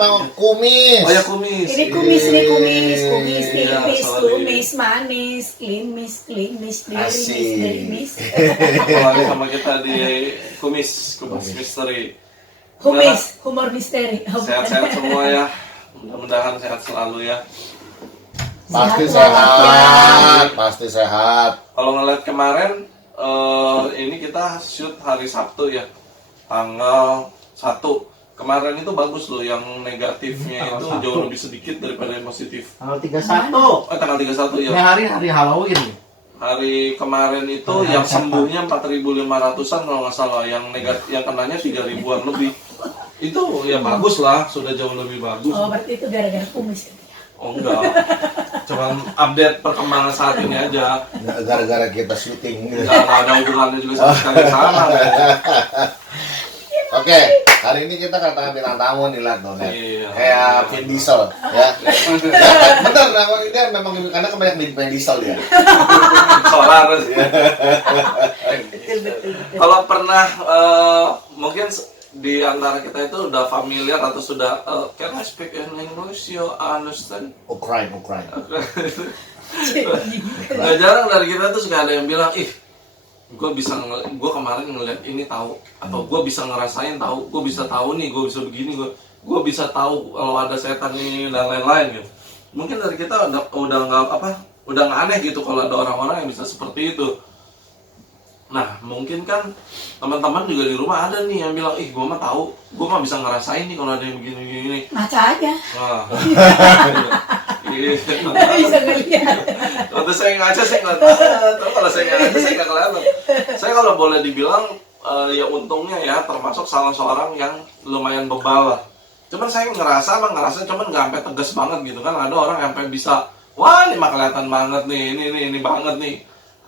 Bang kumis. Oh ya kumis. Ini kumis tipis, kumis manis, klimis, dirimis. Kembali sama kita di kumis misteri. Humor misteri. Sehat-sehat semua ya. Mudah-mudahan sehat selalu ya. Pasti sehat. Kalau ngeliat kemarin, ini kita shoot hari Sabtu ya, tanggal 1. Kemarin itu bagus loh, yang negatifnya itu jauh lebih sedikit daripada yang positif. Tanggal 31. Tanggal 31 ya. Ini hari Halloween. Hari kemarin itu yang sembuhnya 4.500-an kalau nggak salah, yang yang kenanya 3.000-an lebih. Itu ya bagus lah, sudah jauh lebih bagus. Oh, berarti itu gara-gara kumis. Oh enggak, cuman update perkembangan saat ini aja. Gara-gara kita syuting. Nggak ada hubungannya juga sama sekali sama. Oke, hari ini kita kedatangan bintang tamu nih lah, Iya. Kayak Vin Diesel, ya. Bener, dia memang karena kebanyakan Vin Diesel dia. Solar. Kalau pernah mungkin di antara kita itu udah familiar atau sudah can I speak in English, you understand? Ukraine. Nggak jarang dari kita tuh suka ada yang bilang, gue kemarin ngeliat ini tahu, atau gue bisa ngerasain tahu, gue bisa tahu nih, gue bisa begini, gue bisa tahu kalau ada setan ini dan lain-lain gitu. Mungkin dari kita udah nggak aneh gitu kalau ada orang-orang yang bisa seperti itu. Nah, mungkin kan teman-teman juga di rumah ada nih yang bilang, gue mah tahu, gue mah bisa ngerasain nih kalau ada yang begini-begini. Ngaca aja. Nah, Bisa ngeliat. waktu saya ngaca saya nggak tahu, kalau saya ngaca saya nggak kelihatan. Saya kalau boleh dibilang ya untungnya ya termasuk salah seorang yang lumayan bebal lah. Cuman saya ngerasa cuman nggak sampai tegas banget gitu kan. Ada orang yang sampai bisa, wah ini mah kelihatan banget nih, ini banget nih.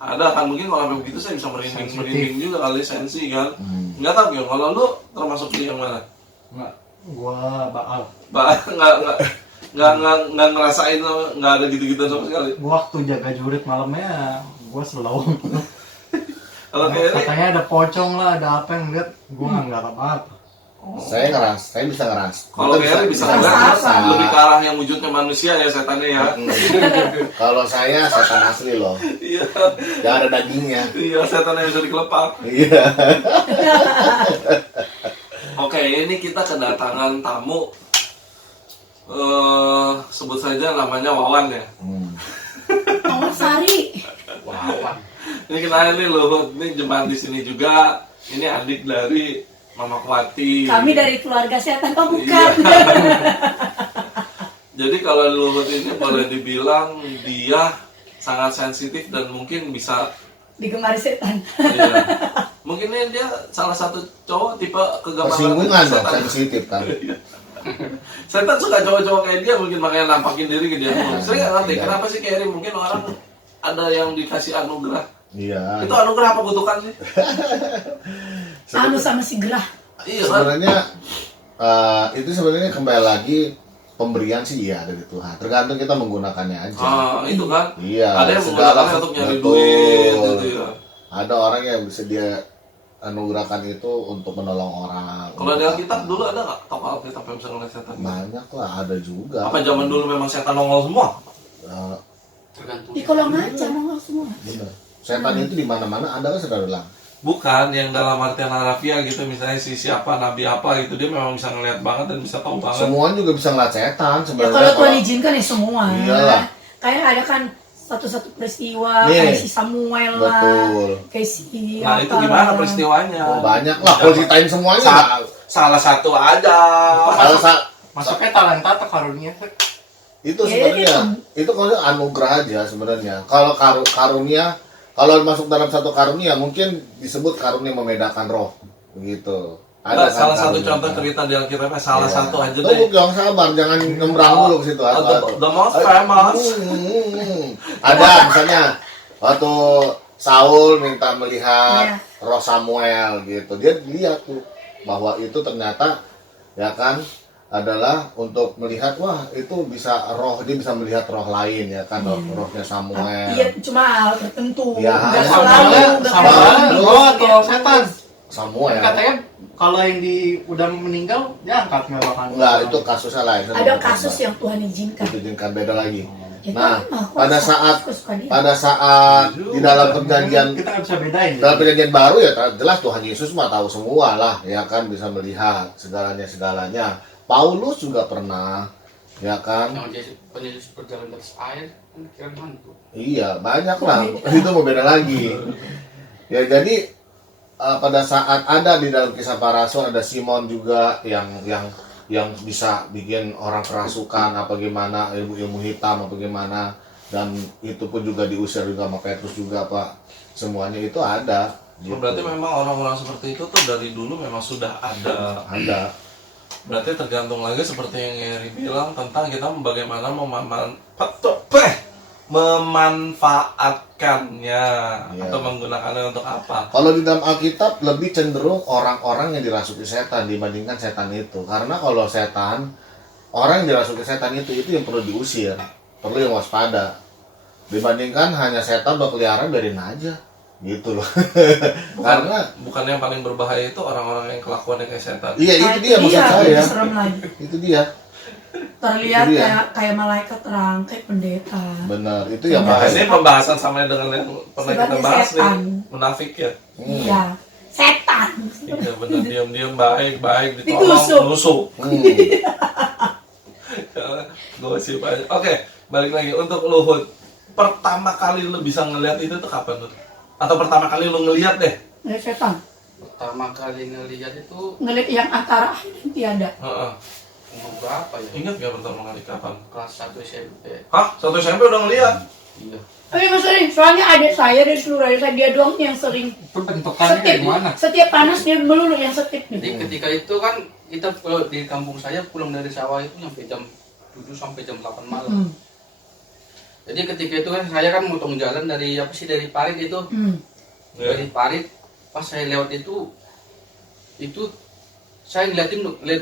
Ada kan, mungkin kalau sampai begitu saya bisa merinding juga kali, sensi kan. Nggak tahu ya, kalau lu termasuk di yang mana? Gua Baal. Nggak ngerasain, nggak ada gitu-gitu sama sekali. Gua waktu jaga jurit malamnya, gua slow. Kalau kayak Katanya ada pocong lah, ada apa yang lihat, gua nggak apa-apa. Saya bisa ngeras. kalau kayak bisa ngeliat lebih ke arah yang wujudnya manusia ya, setannya ya. Kalau saya setan asli loh. Iya. Yang ada dagingnya. Iya, setan yang bisa dikelepak. Iya. Oke, ini kita kedatangan tamu. Sebut saja namanya Wawan ya. Wawan Sari. Wawan. Ini kenalin nih Luhut, ini jemaat di sini juga. Ini adik dari Mama Kuati. Kami dari keluarga setan, oh bukan. Jadi kalau Luhut ini boleh dibilang dia sangat sensitif dan mungkin bisa Digemari setan. iya. Mungkin dia salah satu cowok tipe kegemaran Persinggungan dong, setan. sensitif kan. Setan suka cowok-cowok kayak dia, mungkin makanya nampakin diri ke dia. Saya nggak ngerti kenapa sih kayak mungkin orang ada yang dikasih anugerah. Iya. Itu anugerah apa kutukan sih? Anu sama si gerah. Iya kan? Sebenarnya itu sebenarnya kembali lagi pemberian sih ya dari Tuhan. Tergantung kita menggunakannya aja. Itu kan. Iya. Ada yang menggunakannya untuk nyari duit gitu ya. Ada orang yang bisa dia anugerahkan itu untuk menolong orang. Kalau di Alkitab dulu ada nggak tokoh Alkitab yang bisa ngeliat setan? Banyak lah, ada juga. Apa zaman dulu memang setan nongol semua? Di kolong aja nongol semua. Bener. Setan itu di mana-mana ada kan, saudara bilang. Bukan yang dalam artian harafiah gitu, misalnya siapa nabi apa gitu, dia memang bisa ngeliat banget dan bisa tahu banget. Semuanya juga bisa ngeliat setan Ya sebenarnya. kalau Tuhan izinkan ya semua. Iyalah. Kayak ada kan satu-satu peristiwa, Nih, kayak si Samuel lah, betul. kayak si Nah itu gimana peristiwanya? Oh, banyak lah, kalau ceritain semuanya Salah satu aja. Masuknya talenta atau karunia? itu Ya, sebenarnya itu kalau anugerah aja sebenarnya. Kalau karunia, kalau masuk dalam satu karunia mungkin disebut karunia membedakan roh begitu. Ada kan salah satu karunia. contoh cerita di Alkitabnya, salah Iya. satu aja Tuh, deh. jangan sabar, jangan ngembrang dulu ke situ. The most famous. Ada misalnya waktu Saul minta melihat Iya. roh Samuel gitu, dia lihat tuh bahwa itu ternyata ya kan adalah untuk melihat, wah itu bisa roh, dia bisa melihat roh lain ya kan, rohnya Samuel. Iya, cuma hal tertentu. Ya, Nggak sama selalu, nggak Sama selalu. gua atau setan? semua ya. Katanya kalau yang udah meninggal diangkat nggak bakal. Enggak, itu kasusnya lain. Ada kasus yang Tuhan izinkan. Diizinkan beda lagi. Ya, Nah, Tuhan Maha Kuasa, pada saat suka-suka dia. di dalam perjanjian kita nggak bisa bedain. dalam perjanjian baru ya jelas Tuhan Yesus mah tahu semua lah, ya kan, bisa melihat segalanya. Paulus juga pernah, ya kan. Yang Yesus berjalan di atas air kan kira hantu. Iya, banyak lah. Itu mau beda lagi. Ya jadi pada saat ada di dalam Kisah Para Rasul ada Simon juga yang bisa bikin orang kerasukan apa gimana, ilmu hitam apa gimana, dan itu pun juga diusir juga sama Petrus juga Pak. Semuanya itu ada. Gitu. Berarti memang orang-orang seperti itu tuh dari dulu memang sudah ada. Ada. Berarti tergantung lagi seperti yang Eri bilang tentang kita bagaimana memanfaatkannya atau menggunakannya untuk apa. Kalau di dalam Alkitab lebih cenderung orang-orang yang dirasuki setan dibandingkan setan itu. Karena kalau setan, orang yang dirasuki setan itu yang perlu diusir, perlu yang waspada. Dibandingkan hanya setan berkeliaran, biarin aja. Gitu loh. Karena bukan yang paling berbahaya itu orang-orang yang kelakuannya kayak setan. iya, Nah, itu dia maksud saya. serem lagi. Itu dia. Terlihat Itu dia. kayak malaikat terang, kayak pendeta. Benar, itu yang Nah, bahaya. ini pembahasan sama dengan yang pernah kita Sebagai bahas setan. nih, munafik ya. Iya, setan. Iya benar, diam-diam baik Ditusuk. ditolong, nusuk. Hmm. Gosip aja. Oke, balik lagi untuk Luhut. Pertama kali lu bisa ngelihat itu tuh kapan tuh? Atau pertama kali lu ngelihat deh? Ngeliat setan. Pertama kali ngelihat itu Ngeliat yang antara air dan tiada. Heeh. umur berapa ya? Ingat gak pertama kali kapan? Kelas 1 SMP. Hah? Satu SMP udah ngelihat? Iya. Oh iya Mas sering, soalnya adik saya dari seluruh adik saya, dia doang yang sering Itu bentukannya kayak gimana? setiap panas dia melulu yang setip Jadi nih. ketika itu kan kita kalau di kampung saya pulang dari sawah itu sampai jam 7 sampai jam 8 malam. Hmm. Jadi ketika itu kan saya kan motong jalan dari dari parit itu. Hmm. Dari parit pas saya lewat itu saya lihat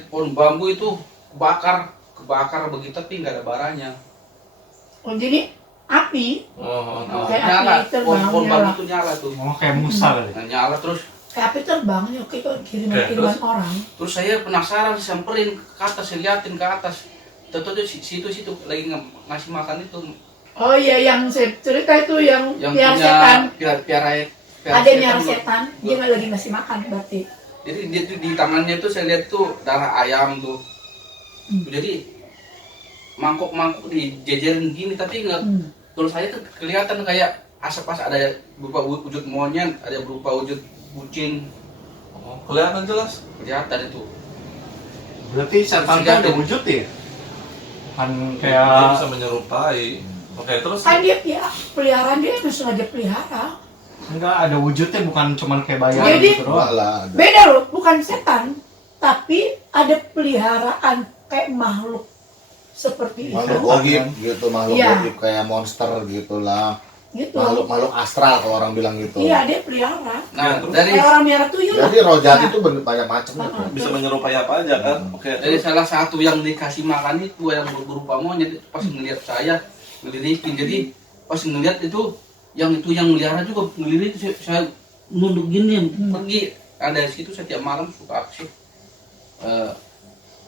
pohon bambu itu kebakar begitu tapi nggak ada baranya. Oh jadi api Oh, Nah, Kayak nyala, api terbang, pohon nyala. bambu itu nyala tuh. Oh kayak Musa kali. Nah, nyala terus kayak api terbang ya oke kok kiriman Oke, kiriman terus? orang. terus saya penasaran samperin ke atas, saya liatin ke atas. Tentu situ lagi ngasih makan itu Oh iya yang saya cerita itu yang yang piara punya setan. piara Ada yang setan. setan, dia nggak lagi ngasih makan berarti. Jadi dia tuh di tangannya tuh saya lihat tuh darah ayam tuh. Jadi mangkok-mangkok dijejerin gini tapi nggak. Kalau saya tuh kelihatan kayak asap-asap, ada berupa wujud monyet, ada berupa wujud kucing, Oh, kelihatan jelas. kelihatan itu. Berarti setannya ada wujud ya? Kan Dia kayak bisa menyerupai. Oke, terus Kan dia peliharaan dia emang sengaja pelihara. enggak ada wujudnya, bukan cuman kayak bayangan Jadi- gitu doang. Lah, ada. Beda loh, bukan setan, tapi ada peliharaan kayak makhluk seperti itu. Makhluk goib gitu, makhluk Iya. goib kayak monster gitulah. Gitu. Makhluk astral kalau orang bilang gitu. Iya dia pelihara. Nah, terus? dari Kayak orang merah tuyul lah. Jadi roh jahat Nah, itu banyak macam gitu. bisa menyerupai apa aja kan? Oke, dari terus salah satu yang dikasih makan itu yang berupa monyet itu pas ngelihat saya ngelirikin. Jadi pas ngelihat itu yang melihara juga ngelirik, saya nunduk gini pergi. Ada di situ setiap malam suka aksi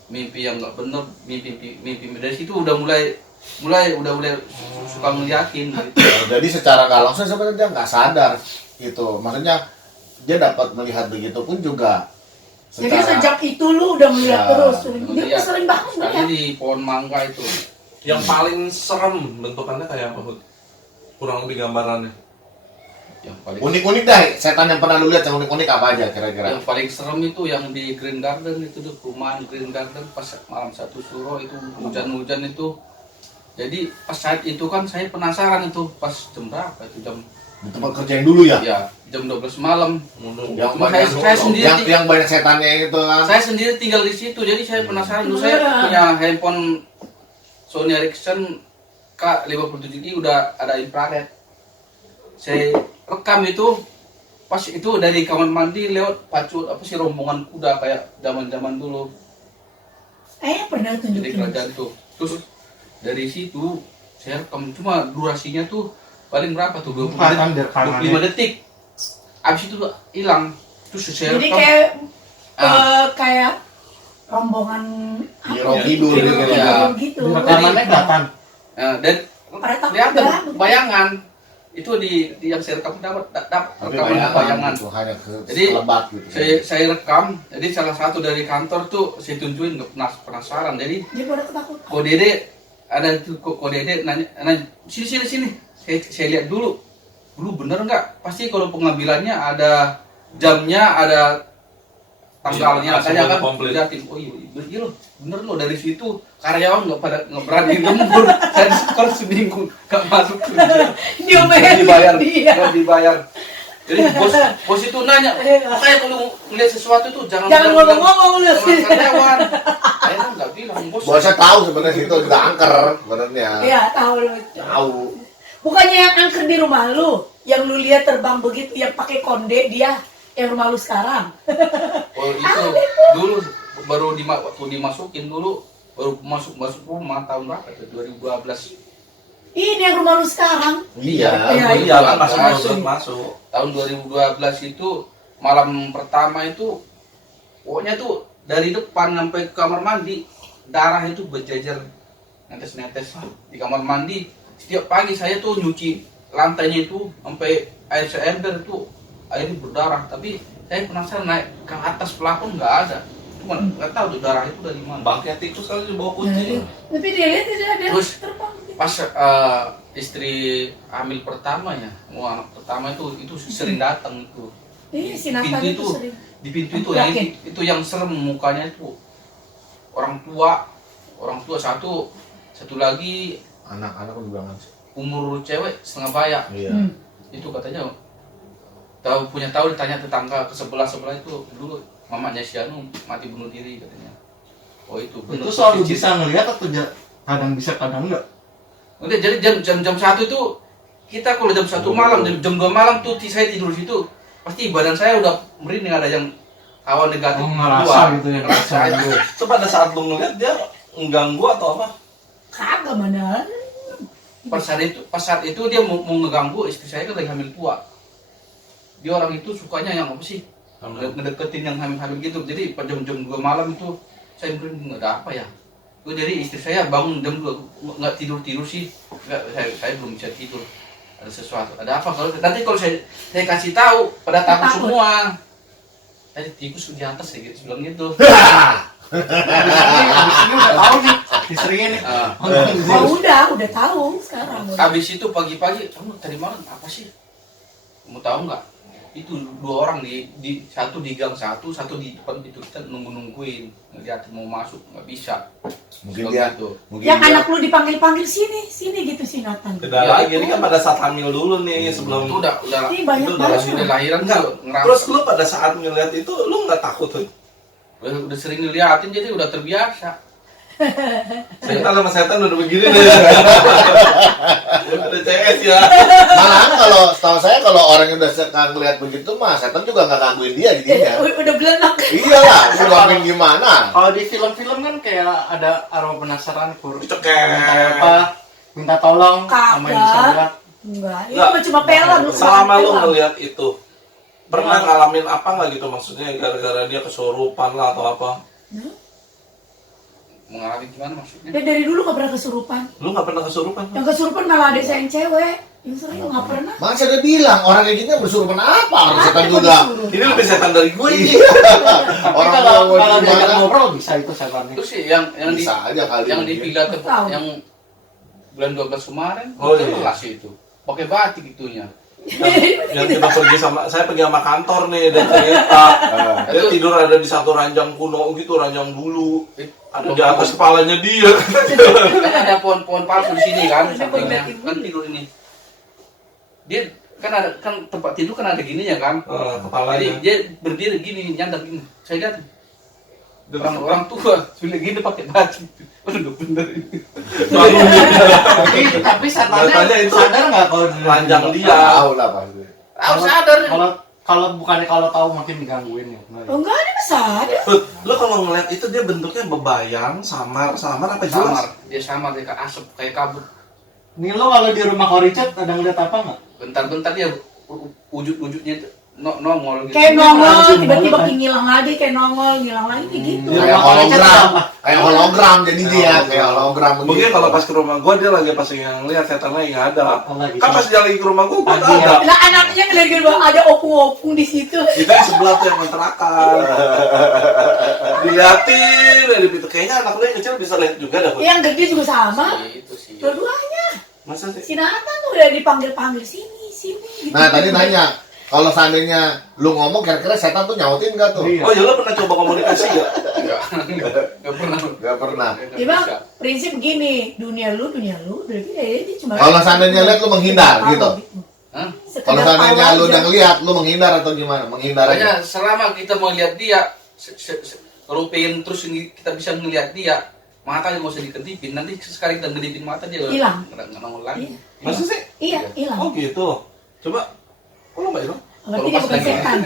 mimpi yang nggak bener, mimpi dari situ udah mulai suka ngeliatin gitu. Jadi secara nggak langsung sebenarnya dia nggak sadar gitu. Maksudnya dia dapat melihat begitu pun juga Jadi sejak itu lu udah melihat Ya, terus. Dia Iya. sering banget Sekali melihat. di pohon mangga itu yang paling serem bentukannya kayak apa, Hud? Kurang lebih gambarannya. yang paling unik-unik dah. Setan yang pernah lu lihat yang unik-unik apa aja kira-kira? yang paling serem itu yang di Green Garden itu tuh, perumahan Green Garden pas malam 1 Suro itu hujan-hujan itu. Jadi pas saat itu kan saya penasaran itu pas jam berapa itu jam Di tempat kerja yang dulu ya? ya jam 12 malam. Yang Cuma banyak, saya sendiri yang banyak setannya itu kan? saya sendiri tinggal di situ jadi saya penasaran. Dulu saya punya handphone Sony Ericsson K57i udah ada infrared. Saya rekam itu pas itu dari kamar mandi lewat pacu rombongan kuda kayak zaman-zaman dulu Pernah di tunjukin. kerajaan tuh. Terus dari situ saya rekam, cuma durasinya tuh paling berapa tuh 25 Kelihatan dari kanannya. detik. Abis itu hilang. Itu saya Jadi rekam. kayak rombongan Nyirom tidur gitu Nyirom ya. tidur gitu. Di rekamannya kelihatan. Dan Pada takut dia ada banget. bayangan. Itu di yang saya rekam dapat Tapi rekaman bayangan. itu hanya Jadi, lebat gitu. Saya rekam, jadi salah satu dari kantor tuh saya tunjukin, nggak penasaran. Jadi Dia pada ketakutan. kok Dede ada itu, kok Dede nanya sini. Saya lihat dulu bener nggak? Pasti kalau pengambilannya ada jamnya, ada tanggalnya, Iya, saya kan komplit. liatin. Oh iya loh, bener loh, dari situ karyawan nggak berani lembur. Saya diskor seminggu nggak masuk kerja. Dia Nggak main dibayar, dia. nggak dibayar. Jadi bos itu nanya, makanya kalau ngeliat sesuatu tuh jangan ngomong-ngomong lu. sama karyawan. Saya kan nggak bilang bos. Bosnya tahu sebenarnya itu juga angker sebenarnya. Iya, tahu lu. Tahu. Bukannya yang angker di rumah lu, yang lu lihat terbang begitu, yang pakai konde dia, yang rumah lu sekarang. Oh itu dulu baru waktu dimasukin dulu baru masuk rumah tahun berapa tuh 2012. Ini yang rumah lu sekarang. Iya. Iya, Iya kan Masuk. masuk. Tahun 2012 itu malam pertama itu pokoknya tuh dari depan sampai ke kamar mandi darah itu berjejer netes-netes di kamar mandi. Setiap pagi saya tuh nyuci lantainya itu sampai air seember itu airnya berdarah, tapi saya penasaran naik ke atas plafon nggak ada, cuma nggak tahu tuh darah itu dari mana. Bangkai tikus kali dibawa kucing. Tapi dia lihat tidak ada Terus, terbang. Pas istri hamil pertama ya, mau anak pertama itu sering datang itu. Ini si Nathan Pintu itu sering. Di pintu itu Aku yang yakin. itu yang serem mukanya itu orang tua satu lagi Anak-anak juga nggak sih. umur cewek setengah baya. Iya. Itu katanya punya tahu ditanya tetangga ke sebelah itu dulu mamanya si Anu mati bunuh diri katanya. Oh itu Itu selalu bisa ngelihat atau kadang bisa kadang enggak? Udah jadi jam 1 itu kita kalau jam 1 malam jam 2 malam tuh saya tidur di situ pasti badan saya udah merinding, ada yang awan negatif ngerasa keluar. gitu ya, Ngerasa ngerasa itu. Itu pada saat lu ngeliat dia mengganggu atau apa? Kagak mana. Pas saat itu dia mau ngeganggu istri saya kan lagi hamil tua. Dia orang itu sukanya yang apa sih? Ngedeketin yang hamil-hamil gitu. Jadi pada jam 2 malam itu saya merinding, nggak ada apa ya. Gue jadi istri saya bangun jam 2 nggak tidur sih. Nggak, saya belum bisa tidur. Ada sesuatu. Ada apa kalau nanti kalau saya kasih tahu pada takut Takut. semua. Tadi tikus di atas ya gitu, bilang gitu. Abis ini udah tahu nih, istrinya nih. Oh udah tahu sekarang. Habis itu pagi-pagi, kamu tadi malam apa sih? Kamu tahu nggak? Itu 2 orang di satu di gang satu di depan itu kita nungguin, ngeliat mau masuk nggak bisa. Mungkin dia Gitu. mungkin Yang dia anak lu dipanggil sini gitu si Nathan. Beda lagi ini kan pada saat hamil dulu nih sebelum Itu udah Ini banyak itu udah banget. sudah lahiran Enggak. tuh ngerasa. Terus lu pada saat ngeliat itu lu nggak takut tuh? Udah sering ngeliatin jadi udah terbiasa. Setan sama setan udah begini deh. Udah CS ya. malah kalau setahu saya kalau orang yang udah sekarang ngeliat begitu mah setan juga nggak gangguin dia jadinya. Udah belenak. Iyalah, suapin gimana? Kalau di film-film kan kayak ada aroma penasaran, Ceket. minta apa, minta tolong sama yang bisa Kagak. lihat. Enggak, ini Nggak. cuma pelan lu. Selama lu pelan. ngeliat itu pernah ngalamin apa nggak gitu, maksudnya gara-gara dia kesurupan lah atau apa? Mengalami gimana maksudnya? Dia dari dulu gak pernah kesurupan. Lu nggak pernah kesurupan? Yang kesurupan malah adik saya yang cewek. Yang sering gak pernah. Masa dia bilang orang kayak gini bersurupan apa? Orang setan Ada juga. disuruh. Ini lebih setan dari gue ini. Tapi Orang kalau mau kalau diajak gimana? ngobrol bisa itu setannya. Itu sih yang di Bisa aja kali. yang di mungkin. villa Tahu. yang bulan 12 kemarin. Oh, itu iya. kelas itu. Pakai batik itunya. Yang kita pergi sama, saya pergi sama kantor nih dan cerita dia tidur ada di satu ranjang kuno gitu, ranjang dulu ada di atas kepalanya dia. Kan ada pohon-pohon palsu di sini kan, sampingnya kan tidur ini. Dia kan tempat tidur kan ada gininya kan. Jadi Kepalanya dia berdiri gini, nyandar gini. Saya lihat orang tua sudah gini pakai batik. Udah bener ini. Tapi Katanya setannya itu sadar nggak kalau ranjang dia. Tahu lah pasti. Tahu sadar. kalau bukannya kalau tahu makin digangguin ya. Oh enggak, dia masa ada. Lu kalau ngeliat itu dia bentuknya bebayang, samar apa jelas? Samar, dia samar dia kayak asap, kayak kabut. Nih lo kalau di rumah Ko Richard ada ngeliat apa nggak? Bentar-bentar dia wujudnya itu nongol gitu. Kayak nongol, langsung tiba-tiba nongol, kan? ngilang lagi, kayak nongol, ngilang lagi, kayak gitu. Kayak hologram jadi dia kayak hologram Mungkin begitu. kalau pas ke rumah gue dia lagi pas ngeliat setan lagi nggak ada. Oh, lagi. Kan pas dia lagi ke rumah gue Lagi nggak ada. Nah anaknya ngeliat gitu, ada opung-opung di situ. Itu yang sebelah tuh yang kontrakan. Diliatin, dari pintu kayaknya anak lu yang kecil bisa lihat juga dah. Yang gede juga sama, Itu sih. dua-duanya. Masa sih? Si Nathan tuh udah dipanggil-panggil sini, gitu. Nah tadi nanya, kalau seandainya lu ngomong kira-kira setan tuh nyautin nggak tuh? Iya. Oh ya lo pernah coba komunikasi ya? Nggak pernah. Nggak pernah. Ya bang, prinsip gini, dunia lu, berarti dia cuma. Kalau seandainya lihat lu menghindar gitu. Hah? Kalau seandainya lu udah ngeliat, lu menghindar atau gimana? Menghindar Pokoknya aja. selama kita mau lihat dia, rupiin terus kita bisa ngelihat dia, matanya nggak usah diketipin. Nanti sekali kita ngedipin mata dia Hilang. nggak nongol lagi. Masa sih? Iya, hilang. Oh gitu. Coba. Kok lo mbak Iro? Berarti dia bukan setan.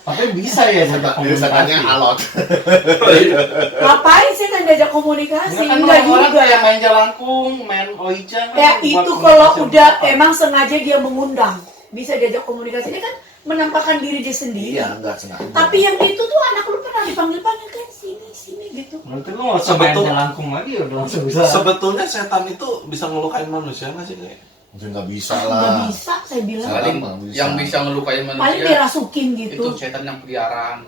Tapi bisa ya Jadi setannya alot. Ngapain setan diajak komunikasi? Kan Enggak orang juga. kayak main jalangkung, main oijan. Ya kan, itu buat kalau komunikasi udah apa. emang sengaja dia mengundang, bisa diajak komunikasi. Dia kan menampakkan diri dia sendiri. Iya, enggak sengaja. Tapi yang itu tuh anak lu pernah dipanggil-panggil kan sini gitu. Berarti lu nggak usah main Sebetul- jalangkung lagi udah langsung bisa. Sebetulnya setan itu bisa ngelukain manusia nggak sih kayak? Nggak bisa Nggak lah. bisa, saya bilang. Paling Sama, bisa. yang bisa ngelukain Paling manusia dirasukin gitu. itu setan yang peliharaan.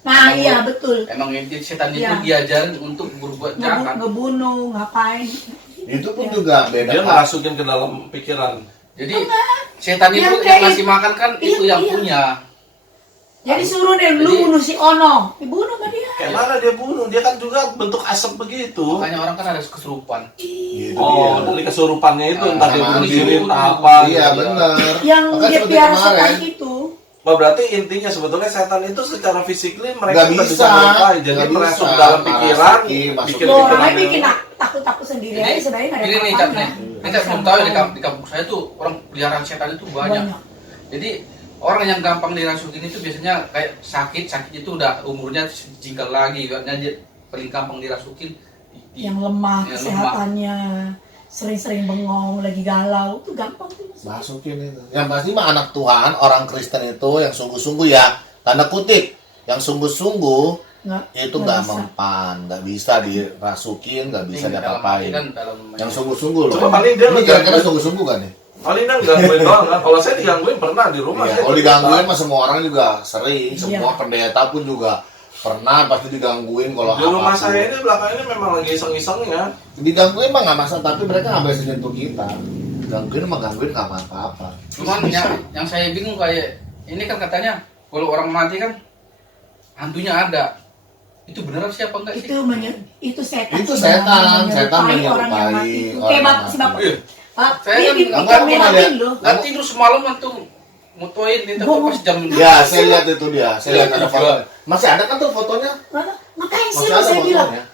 Nah Emang iya lu- betul. Emang inti setan itu Iya. diajarin untuk berbuat jahat. Ngebunuh, ngapain? Itu pun Ya. juga beda. Dia ngerasukin ke dalam pikiran. Jadi setan itu Yang yang kayak- ngasih makan kan itu Iya, yang iya. punya. Jadi suruh deh lu Jadi- bunuh si Ono, dibunuh sama dia. Kayak mana dia bunuh? Dia kan juga bentuk asap begitu. Makanya orang kan ada kesurupan. Gitu Oh, dia. dari kesurupannya itu entah dia Sama bunuh anjing. diri entah apa. Iya gitu. benar. Yang Makanya dia seperti piara kemarin, setan itu. Oh, berarti intinya sebetulnya setan itu secara fisikly mereka Nggak nggak bisa. melukai. Jadi Nggak masuk bisa. dalam pikiran, Masuk bikin Lo Jadi orangnya pikirannya. bikin takut-takut sendiri aja sebenarnya nggak ada Ini nih apa-apanya. capnya. Ini saya belum tahu ya, di kampung saya tuh orang peliharaan setan itu banyak. Jadi orang yang gampang dirasukin itu biasanya kayak sakit itu udah umurnya jinggal lagi, karena dia paling gampang dirasukin. Yang lemah Yang kesehatannya, sering-sering bengong, lagi galau, itu gampang tuh. Masukin itu. Yang pasti mah anak Tuhan, orang Kristen itu yang sungguh-sungguh ya, tanda kutip, yang sungguh-sungguh itu nggak bisa. mempan, nggak bisa dirasukin, nggak bisa Dalam diapa-apain. arti kan dalam Yang sungguh-sungguh loh. Coba paling dia Ini ngegangguin. kira-kira sungguh-sungguh kan nih? Paling kan gangguin doang kan. Kalau saya digangguin pernah di rumah. Iya, saya kalau cerita. digangguin mah semua orang juga sering, Iya. semua pendeta pun juga pernah pasti digangguin kalau Di rumah apapun. saya ini belakang ini memang lagi iseng-iseng ya. Digangguin mah nggak masalah, tapi mereka nggak boleh sentuh kita. Gangguin mah gangguin nggak apa-apa. Cuman yang saya bingung kayak ini kan katanya kalau orang mati kan hantunya ada. Itu beneran siapa enggak sih? Itu setan. Itu sih, setan, Bang, setan orang yang menyerupai mati itu. orang Kayak mati. si bapak. Iya. Pak, Saya dia kan di enggak kamerain pernah loh. Nggak tidur semalaman tuh mutuin itu Gua- pas jam Ya, saya lihat itu dia. Saya lihat ada Iya. foto. Masih ada kan tuh fotonya? Mana? Makanya sih Masih lo ada saya bilang. fotonya.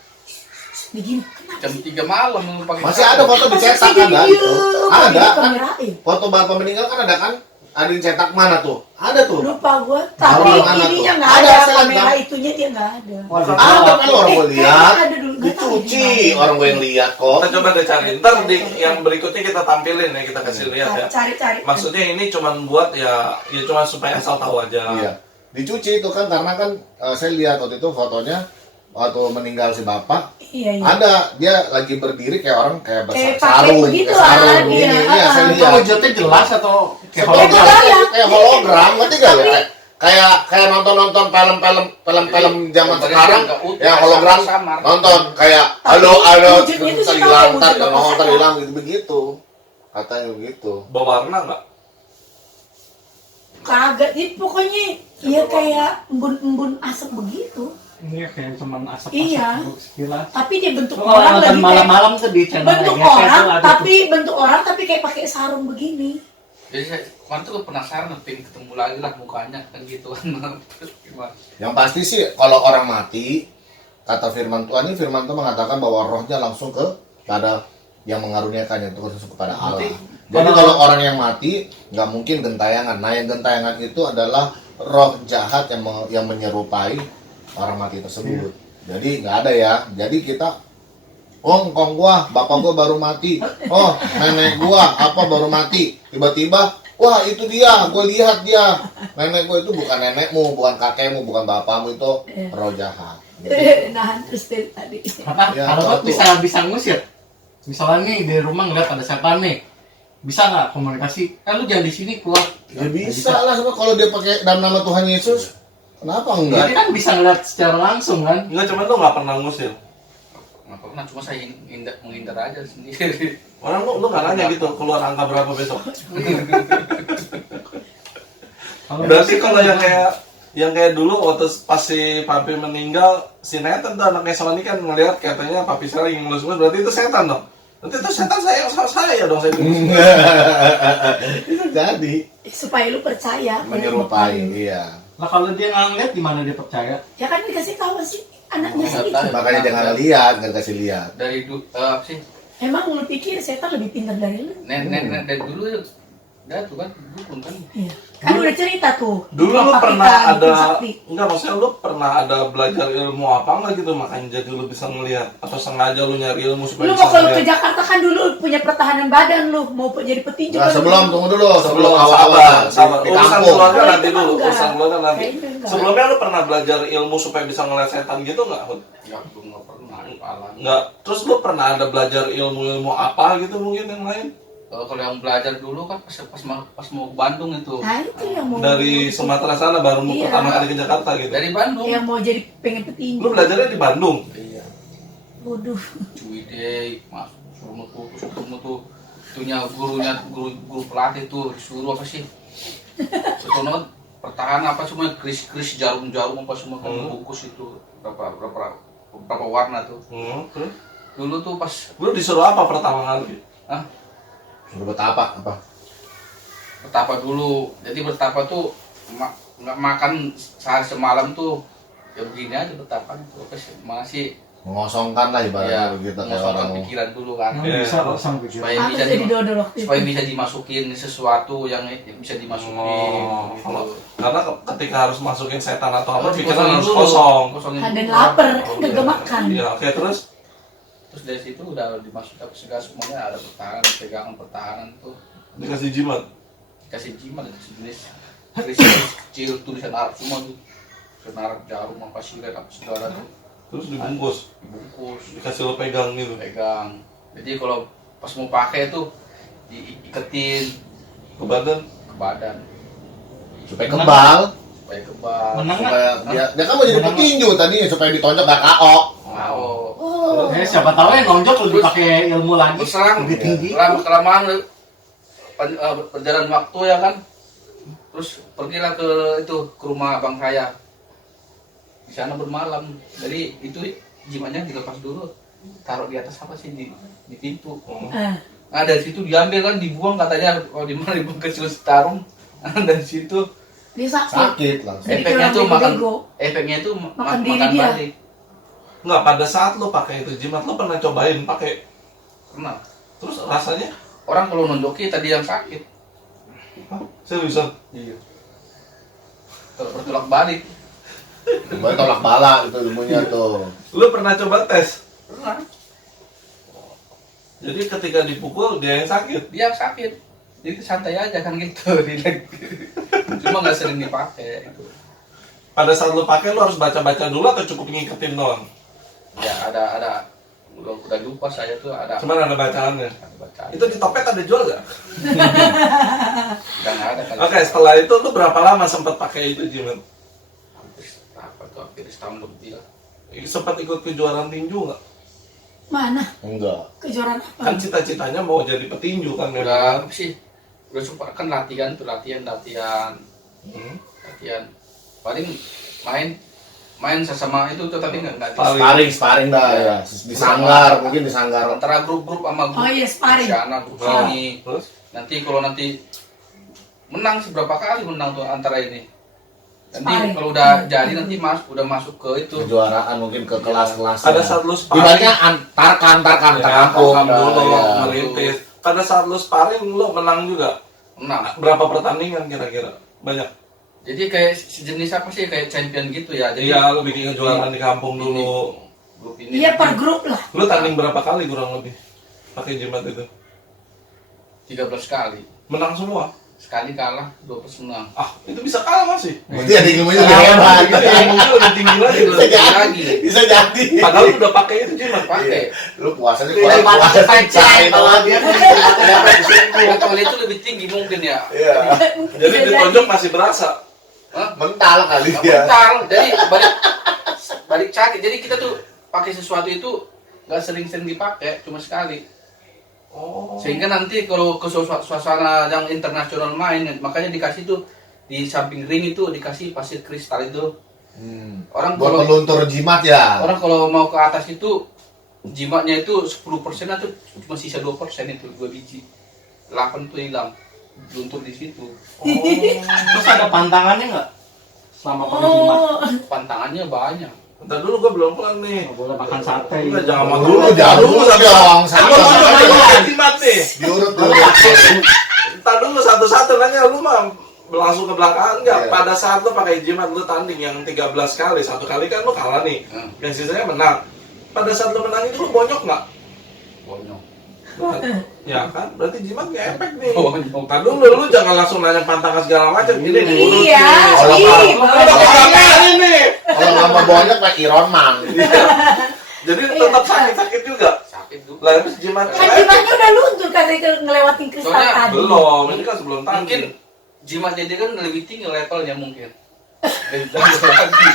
Begini, kenapa jam sih? 3 malam pakai Masih ada foto Masa dicetak sih kan? jadi Ada. diem, Ada di kan? kamerain? Foto bapak meninggal kan ada kan? Ada yang cetak mana tuh? Ada tuh. Lupa gua, Taruh tapi di mana ininya tuh? nggak Ada, ada, saya kamera lihat. itunya dia nggak ada. Waduh, Ada kan orang gue Eh, lihat. kayaknya ada dulu, nggak tahu Dicuci di mana. orang gue yang lihat kok. Kita coba deh cari. Ntar di yang berikutnya kita tampilin ya, kita kasih lihat ya. Cari-cari. Maksudnya ini cuman buat ya cuman supaya asal tahu aja. Iya. Dicuci itu kan karena kan saya lihat waktu itu fotonya waktu meninggal si bapak Iya, iya. ada dia lagi berdiri kayak orang kayak Kayak pakai bersarung, begitu kayak sarung lah, begini. iya. Iya, saya Itu lihat. wujudnya jelas atau kayak Kayak hologram? kayak hologram, ngerti gak ya? Kayak nonton film zaman Jadi, sekarang nggak utuh, yang hologram samar-samar. nonton kayak halo wujudnya itu ntar sih hilang tahu, ntar wujud nongol ntar apa? hilang gitu begitu katanya begitu. Berwarna nggak? Kagak, jadi pokoknya iya kayak embun-embun asap begitu. Iya kayak cuman asap-asap Iya. sekilas. Tapi dia bentuk Kalau orang nonton lagi kayak malam-malam tuh di channel bentuk Geser tuh orang, ada tapi bentuk orang tapi kayak pakai sarung begini. Jadi saya kemarin tuh penasaran pengen ketemu lagi lah mukanya kan gitu kan. Gimana? Yang pasti sih kalau orang mati kata firman Tuhan ini firman Tuhan mengatakan bahwa rohnya langsung kepada yang mengaruniakannya itu langsung kepada Allah. Jadi kalau orang yang mati nggak mungkin gentayangan. Nah yang gentayangan itu adalah roh jahat yang menyerupai orang mati tersebut. Jadi nggak ada ya. Jadi kita, oh engkong gua, bapak gua baru mati. Oh nenek gua apa baru mati. Tiba-tiba, wah itu dia, gue lihat dia. Nenek gue itu bukan nenekmu, bukan kakekmu, bukan bapakmu, itu roh jahat. Nahan terus dari tadi. Apa? Ya, Kalau satu. bisa ngusir. Misalnya nih di rumah ngeliat ada setan nih, bisa nggak komunikasi? Lu jangan di sini keluar. Ya bisa lah, sebab kalau dia pakai dalam nama Tuhan Yesus, kenapa Jadi enggak? kan bisa ngeliat secara langsung kan? Enggak, cuman lu nggak pernah ngusir. Nggak pernah, cuma saya menghindar aja sendiri. Orang lu nggak nanya gitu keluar angka berapa besok. Berarti kalau yang kayak dulu waktu pas si papi meninggal, si Nathan tuh anaknya Sony kan ngelihat katanya papi saya lagi ngelus-ngelus, berarti itu setan dong. Nanti itu setan sayang sama saya dong, saya bilang. Itu jadi Supaya lu percaya. menyerupai, iya. Nah kalau dia nggak ngeliat gimana dia percaya? Ya kan dikasih tahu sih anaknya Nggak sih itu. tahu. Makanya jangan lihat, nggak kasih lihat. Dari apa sih? Emang lu pikir setan lebih pintar dari lu? Nenek dari dulu ya, udah tuh kan dukun kan. Iya. Kan udah cerita tuh. Dulu lu Bapak pernah kita, ada, dukun sakti. enggak maksudnya lu pernah ada belajar ilmu apa enggak gitu makanya jadi lu bisa ngelihat atau sengaja lu nyari ilmu supaya Lu bisa mau kalau ke ngelihat. Jakarta kan dulu punya pertahanan badan lu mau jadi petinju. Nah, kan sebelum lu. tunggu dulu, sebelum Sabar, awal-awal sabar. di Urusan kampung. keluarga Oh, nanti itu dulu, enggak. urusan keluarga nanti. Kayaknya enggak. Sebelumnya lu pernah belajar ilmu supaya bisa ngelihat setan gitu enggak? Ya belum nggak pernah alam. Enggak. Terus lu pernah ada belajar ilmu-ilmu apa gitu mungkin yang lain? Kalau yang belajar dulu kan pas mau ke Bandung itu. Nah itu yang mau Dari Sumatera sana baru mau Iya. pertama kali ke Jakarta gitu. Dari Bandung. yang mau jadi pengen petinju. Lu belajarnya di Bandung. Iya. Waduh. Cuide masuk suruh tuh terus ketemu tuh itunya guru pelatih tuh disuruh apa sih? Setonot pertahanan apa semua kris jarum apa semua kan bungkus itu berapa warna tuh. Terus Dulu tuh pas lu disuruh apa pertama kali? ah Berbuat apa? bertapa dulu. Jadi bertapa tuh nggak makan sehari semalam tuh ya begini aja bertapa itu apa sih masih Mengosongkan lah ibaratnya ya begitu kayak mengosongkan orang mau. pikiran dulu kan. Yang Iya. bisa kosong pikir. Supaya Aku bisa jadi dodol waktu itu. supaya bisa dimasukin sesuatu yang bisa dimasukin Oh, gitu. kalau karena ketika harus masukin setan atau apa Harus pikiran kosongin harus dulu. kosong. Kosongin Dan dulu. lapar kan Oh, gak iya. makan. Iya, oke terus Terus dari situ udah dimasuk apa segala semuanya ada pertahanan, pegangan pertahanan tuh dikasih jimat. kasih jimat kasih jenis kecil tulisan Arab semua tuh tulisan Arab jarum apa silet apa segala tuh Terus dibungkus, dibungkus dikasih lo pegang gitu. pegang. Jadi kalau pas mau pakai tuh diiketin Ke badan. ke badan Supaya kebal, supaya kebal. Menang nggak? supaya dia kan mau jadi petinju tadi supaya ditonjok gak KO. Wow. Oh. Siapa tahu yang nonjok lebih pakai ilmu lagi, Berserang lebih tinggi. kelamaan perjalanan waktu ya kan. Terus pergilah ke ke rumah abang saya. Di sana bermalam. Jadi itu jimatnya dilepas dulu. Taruh di atas apa sih di pintu. Ah. Nah dari situ diambil kan dibuang katanya kalau di mana dibuang ke Citarung. Dari situ Dia sakit. Sakit langsung. Jadi efeknya kayak tuh orang makan bego. efeknya tuh Makan diri dia. balik. Enggak, pada saat lo pakai itu jimat lo pernah cobain pakai. Karena Terus rasanya orang kalau nonjoki tadi yang sakit. seriusan. Iya. Bertolak balik. Boleh tolak bala itu ilmunya tuh. Lo pernah coba tes. Pernah. Jadi ketika dipukul dia yang sakit. Dia sakit. Jadi santai aja kan gitu. Relax. Cuma nggak sering dipakai itu. Pada saat lo pakai lo harus baca-baca dulu atau cukup ngikutin doang? Ya ada udah lupa saya tuh ada Cuman ada bacaannya. baca. Itu di Topet ada jual gak? Udah nggak ada kali. Oke, setelah itu lo berapa lama sempat pakai itu jimat? Hampir setahun lebih lah. Sempat ikut kejuaraan tinju nggak? Mana? Enggak. Kejuaraan apa? Kan cita-citanya mau jadi petinju kan Udah memang. apa sih? Udah sempat kan latihan tuh latihan. Paling main sesama itu tuh tapi nggak Sparring dah ya. Di sanggar, mungkin di sanggar. antara grup sama grup. Oh iya, sparring. Sana grup sini. Terus? Nanti kalau nanti menang seberapa kali menang tuh antara ini. Nanti Sparring. kalau udah jadi nanti udah masuk ke itu. Kejuaraan mungkin ke kelas-kelas. Pada saat lu sparring, Ibaratnya antar kampung. kampung dulu Ya. merintis. Pada saat lu sparring lu menang juga. Menang. Berapa pertandingan kira-kira? Banyak. Jadi kayak sejenis apa sih kayak champion gitu ya. Jadi Iya, lu bikin kejuaraan di kampung dulu. grup ini. Iya per grup lah. Lu tanding berapa kali kurang lebih? Pakai jimat itu. 13 kali. Menang semua. sekali kalah 2 menang. Ah, itu bisa kalah masih. Berarti ada ilmunya lebih hebat. Itu ilmunya lebih tinggi lagi. Bisa jadi. lagi. Bisa jadi. Padahal lu udah pakai itu jimat Pakai. Lu puasanya Beda kalau banget puasa pancai cair kalau doang. dia Level itu lebih tinggi mungkin ya. Iya. Jadi ditonjok masih berasa. Hah? Mental kali Nggak ya. mental. Jadi balik sakit. Jadi kita tuh pakai sesuatu itu nggak sering-sering dipakai, cuma sekali. Oh. Sehingga nanti kalau ke suasana yang internasional main, makanya dikasih tuh di samping ring itu dikasih pasir kristal itu. Orang Buat kalau peluntur jimat ya. orang kalau mau ke atas itu jimatnya itu 10% atau cuma sisa 2% itu 2 biji. 8 tuh hilang. Luntur di situ. Terus ada pantangannya nggak selama pakai jimat? Oh, Pantangannya banyak. Bentar dulu gua belum pulang nih. Nggak boleh makan sate. Udah jangan mau Dulu jangan dulu dong. Gua udah main jimat nih. Diurut dulu. Entar dulu satu-satu nanya lu mah langsung ke belakang enggak. Iya. Pada saat lu pakai jimat lu tanding yang 13 kali, satu kali kan lu kalah nih. Yang sisanya menang. Pada saat lu menang itu lu bonyok enggak? Bonyok. Ya kan, berarti jimat nggak efek nih. Bonyok. Ntar dulu lu jangan langsung nanya pantangan segala macam. Ini diurut iya, nih. Kalau ih, mau- Udah bahaya. keberapa ini? Kalau nggak mau banyak kayak Iron Man. Jadi tetap sakit-sakit juga. Sakit tuh. Lah terus jimat Kan jimatnya udah luntur katanya ngelewatin kristal Soalnya tadi. belum, ini kan sebelum Mungkin tanding. jimatnya dia kan lebih tinggi levelnya mungkin. Lebih tinggi lagi.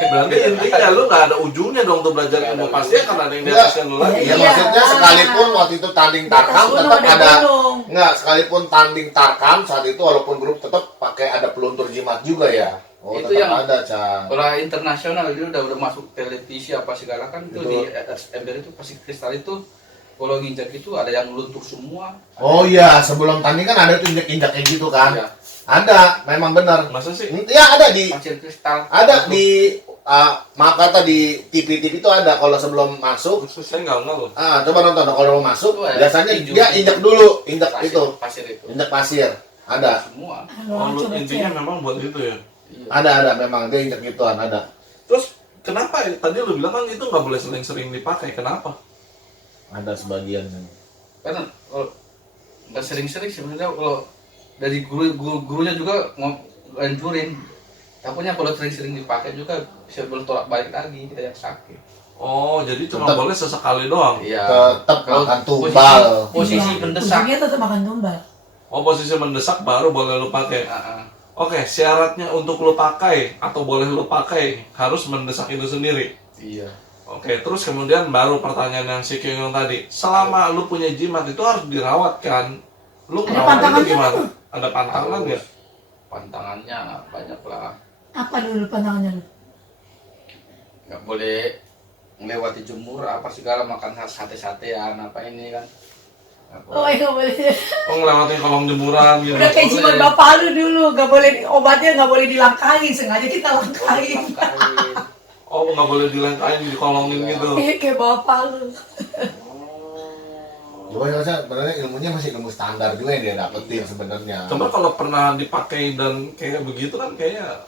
Berarti intinya lu nggak ada ujungnya dong tuh belajar ilmu, pasti akan ada yang di Iya. atasnya lu lagi. Ya Iya. maksudnya sekalipun waktu itu tanding Di atas Tarkam gunung tetap ada ada gunung. enggak sekalipun tanding Tarkam saat itu walaupun grup tetap pakai ada peluntur jimat juga ya. Oh Itu tetap yang- ada Chan. Kalau internasional dia udah masuk televisi apa segala kan itu Betul. di ember itu pasir kristal itu kalau nginjak itu ada yang luntur semua. Oh iya sebelum tanding kan ada tuh injak-injak kayak gitu kan. Iya. Ada memang benar. Masa sih? Ya ada di Pasir kristal. di maaf kata di TV-TV itu ada kalau sebelum masuk. Saya nggak loh. Coba nonton kalau mau masuk Itu ya, biasanya tinju. dia injak dulu, injak pasir, itu, pasir itu. injak pasir. Ada. Semua. Oh, lu Coba intinya cek. memang buat itu ya. Iya. Ada memang dia injak gituan ada. Terus kenapa ya? Tadi lu bilang kan itu nggak boleh sering-sering dipakai. Kenapa? Ada sebagian. Karena kalau nggak sering-sering sebenarnya kalau dari gurunya juga nganjurin. Takutnya kalau sering-sering dipakai juga bisa bertolak balik lagi kita yang sakit. Oh, jadi cuma Tetap. boleh sesekali doang. Iya. Tetap Kalau makan tumbal. Posisi Iya, mendesak. ujungnya tetap makan tumbal. Oh, posisi mendesak baru boleh lu pakai. Ah, ah. Oke, syaratnya untuk lu pakai atau boleh lu pakai harus mendesak itu sendiri. Iya. Oke, terus kemudian baru pertanyaan yang si Kyung tadi. Selama lu punya jimat itu harus dirawat kan? Lu Ada ngerawat pantangannya itu gimana? tuh? Ada pantangan nggak? Pantangannya banyak lah. Apa dulu pantangannya lu? Nggak boleh melewati jemur apa segala makan sate-satean apa ini kan. Nggak boleh. Oh, nggak boleh. Oh, ngelewatin kolong jemuran gitu. Udah kayak jimat boleh. bapak lu dulu, nggak boleh obatnya nggak boleh dilangkahin, sengaja kita langkahin. Langkahin. Oh, nggak boleh dilengkain, dikolongin gitu. Iya kayak bapak lu. Coba sebenarnya ilmunya masih ilmu standar juga yang dia dapetin sebenarnya. Cuma kalau pernah dipakai dan kayak begitu kan kayaknya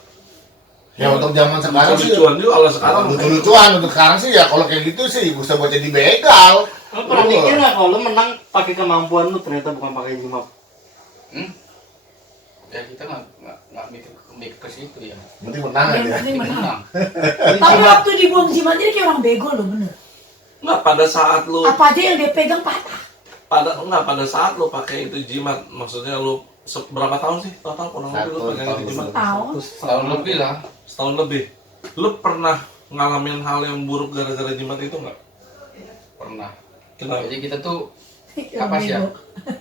Ya untuk zaman sekarang sih. lucu-lucuan juga kalau sekarang. Lucu-lucuan untuk sekarang sih ya kalau kayak gitu sih bisa buat jadi begal. Lu pernah mikir nggak kalau lu menang pakai kemampuan lu ternyata bukan pakai jimat? Ya kita nggak mikir ke situ ya. Penting menang Yang aja. penting menang. Menang. Tapi waktu dibuang jimatnya dia kayak orang bego loh, bener. Nggak, pada saat lu Apa aja yang dia pegang patah. pada saat lu pakai itu jimat, maksudnya lu berapa tahun sih total kurang lebih lu Satu pakai tahun itu jimat? Tahun. Tahun lebih lah. Setahun lebih. Lu pernah ngalamin hal yang buruk gara-gara jimat itu nggak? Pernah. Kenapa? Jadi kita tuh Kayak apa orang sih ya? bego.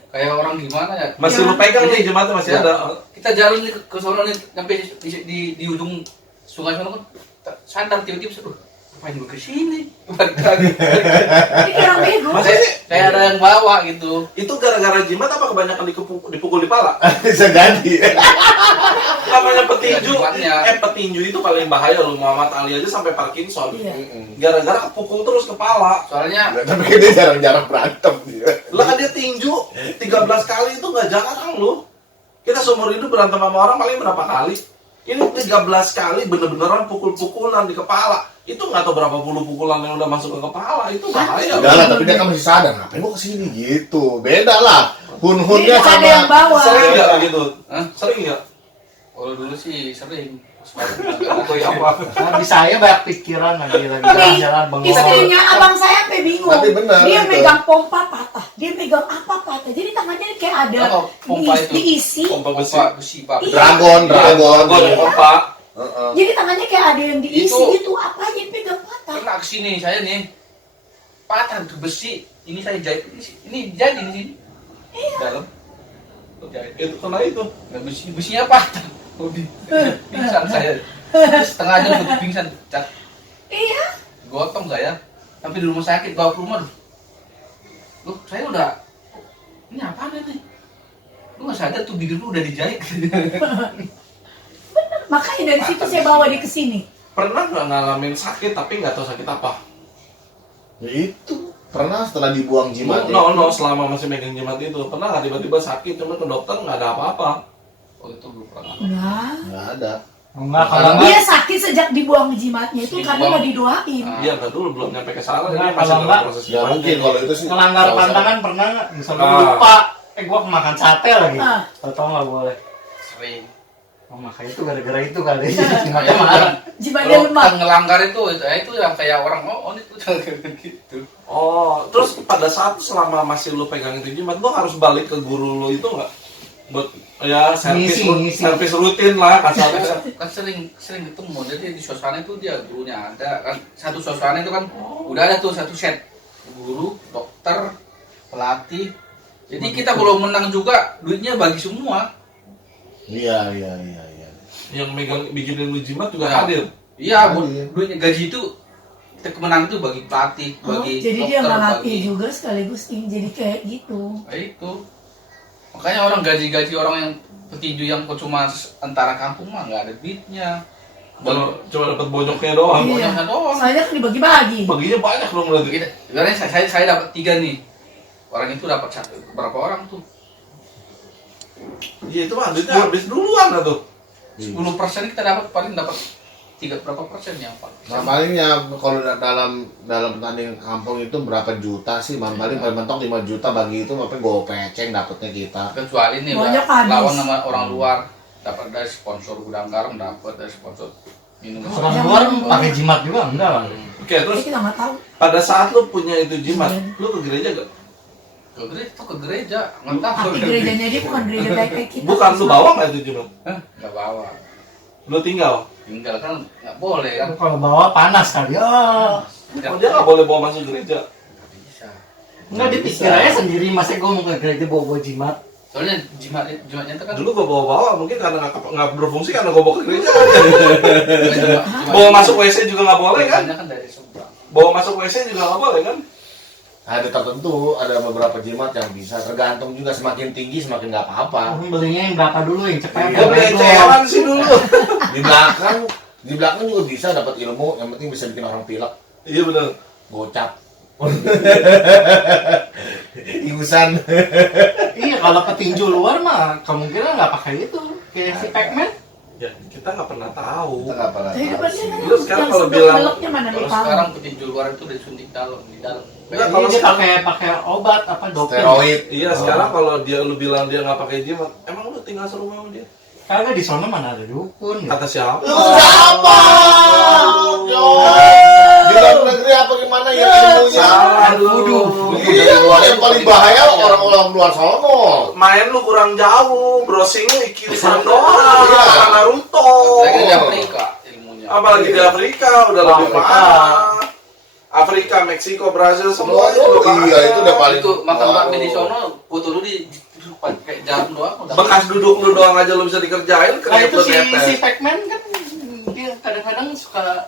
Kayak orang gimana ya? Masih lu pegang nih jimatnya masih Ya. ada. Kita jalan nih ke sono nih sampai di ujung sungai sono kan sadar tiba-tiba aduh ngapain gue kesini balik lagi. Ini kayak orang bego. Masa sih? Kayak ada yang bawa gitu. Itu gara-gara jimat apa kebanyakan dipukul di pala? Bisa ganti. Namanya petinju. Jimatnya. Petinju itu paling bahaya lu. Muhammad Ali aja sampai Parkinson. Iya. Gara-gara kepukul terus kepala. Soalnya Tapi kan dia jarang-jarang berantem dia. Lah kan dia tinju 13 kali itu nggak jarang lu. Kita seumur hidup berantem sama orang paling berapa kali? Ini 13 kali bener-beneran pukul-pukulan di kepala. Itu nggak tahu berapa puluh pukulan yang udah masuk ke kepala. Itu bahaya. Udah lah, tapi dia kan masih sadar. Ngapain gua kesini gitu. Beda lah. Hun-hunnya Jadi ada sama yang bawa. Sering nggak gitu? Hah? Sering nggak? Kalau dulu sih sering. Atau apa? Habis saya banyak pikiran lagi Tapi jalan-jalan bengong. istrinya abang saya sampai bingung. Tapi benar, Dia itu. megang pompa patah, dia megang apa patah. Jadi tangannya kayak ada Apa pompa itu? diisi. Pompa besi. Pompa besi Pak. Iya. dragon. Dragon, pompa. Heeh. Jadi tangannya kayak ada yang diisi Itu. gitu. Apa yang pegang patah? Kena ke sini saya nih. Patah tuh besi. Ini saya jahit. Ini jadi di sini. Dalam. Jahit. Itu kena itu. Nah, besinya patah. Pingsan saya. Setengah jam udah pingsan. Cat. Iya. Gotong saya. Sampai di rumah sakit bawa ke rumah. Loh, saya udah ini apaan ini? Lu nggak sadar tuh bibir lu udah dijahit. Makanya dari situ saya bawa dia ke sini. Pernah nggak ngalamin sakit tapi nggak tahu sakit apa? Ya itu pernah setelah dibuang jimatnya. No, selama masih megang jimat itu pernah nggak tiba-tiba sakit cuma ke dokter nggak ada apa-apa? Oh itu belum pernah. Nah, Nggak ada. Enggak, kalau dia enggak, sakit sejak dibuang jimatnya itu karena Dibuang. nggak didoain. Ah. Iya nggak dulu belum nyampe ke sana Nah, ini masih kalau dalam nggak, proses Ya jimatnya. mungkin kalau itu sih. ngelanggar nggak usah. pantangan pernah nggak? Misalnya Ah. lupa, gua makan sate lagi. Ah. Tahu nggak boleh. Sering. Oh, makanya itu gara-gara itu kali. Nah, Jimatnya marah. Jimatnya kalau lemah. kita ngelanggar itu yang kayak orang itu gitu. Oh, terus pada saat selama masih lu pegang itu jimat, lu harus balik ke guru lu itu nggak? Buat ya Ngisi. servis rutin lah kasarnya. Kan sering ketemu. Jadi di suasana itu dia gurunya ada kan, satu suasana itu kan udah ada tuh satu set guru, dokter, pelatih. Jadi kita kalau menang juga duitnya bagi semua. Iya. Yang megang bikinin lu jimat juga Ya. hadir. Iya, Hadir. duitnya gaji itu kita kemenang itu bagi pelatih, Oh, bagi jadi dokter, dia ngelatih bagi juga sekaligus jadi kayak gitu. Nah, itu. Makanya orang gaji orang yang petinju yang cuma antara kampung mah nggak ada duitnya. Cuma dapat bonyoknya doang. Iya. banyaknya doang. Soalnya kan dibagi-bagi. Baginya banyak dong berarti. Ibaratnya saya dapat 3 nih. Orang itu dapat berapa orang tuh? Iya itu mah duitnya habis duluan lah tuh. 10% kita dapat paling dapat 3 berapa persen ya Pak? Nah palingnya kalau dalam pertandingan kampung itu berapa juta sih? Paling mentok 5 juta bagi itu apa gopeceng dapatnya kita. Kecuali nih Banyak Pak, habis. lawan sama orang luar dapat dari sponsor gudang garam, dapat dari sponsor minum. Orang luar pakai jimat juga enggak lah. Oke, terus Tapi kita nggak tahu. pada saat lu punya itu jimat, lu ke gereja gak? Ke gereja, nggak tahu. Tapi gerejanya dia bukan gereja kayak kita. Bukan lu bawa nggak itu jimat? Hah? Nggak bawa. Lu tinggal. Tinggal kan nggak boleh kan? Kalau bawa panas kali. Oh. Oh, dia nggak boleh bawa masuk gereja. Bisa. Enggak dipikir aja sendiri, masa gua mau ke gereja bawa jimat. Soalnya jimatnya itu kan Dulu gua bawa mungkin karena nggak berfungsi karena gua bawa ke gereja. jimat- Bawa masuk WC juga nggak boleh kan? Jimatnya kan dari seberang. Bawa masuk WC juga nggak boleh kan? Ada tertentu, ada beberapa jimat yang bisa tergantung juga semakin tinggi semakin nggak apa-apa. Belinya yang berapa dulu yang cepet? Iya, Gua beli eceran sih dulu. Di belakang juga bisa dapat ilmu, yang penting bisa bikin orang pilek, Iya benar. gocap. Ingusan. Iya, kalau petinju luar mah kemungkinan nggak pakai itu. Kayak si Pac-Man. Ya kita nggak pernah tahu. Kita nggak pernah Tapi tahu depannya sih. kan Lu sekarang yang kalau sedang bilang- beloknya mana Kalau lu tahu. sekarang petinju luar itu disuntik di dalam. Enggak, Kalau kalau dia sekarang- pakai obat apa doping. Steroid. Iya sekarang kalau lu bilang dia nggak pakai jimat, emang lu tinggal serumah sama dia? Kagak di sana mana ada dukun. Kata siapa? Siapa? Yo. Di dalam negeri apa gimana ya ilmunya? Salah lu. Iya, yang paling bahaya orang-orang luar sono. Main lu kurang jauh, browsing lu Ikyusan doang, Iya. sama Naruto. Lagi di Afrika ilmunya. Apalagi di Afrika udah lebih Afrika. parah. Afrika, Meksiko, Brazil semua itu udah parah. Iya, itu udah paling. Itu makan Wow. bakmi di sono, foto lu di kayak jarum doang udah. Bekas duduk lu doang aja lu bisa dikerjain, Nah keringet itu lu si netes. Pac-Man kan dia kadang-kadang suka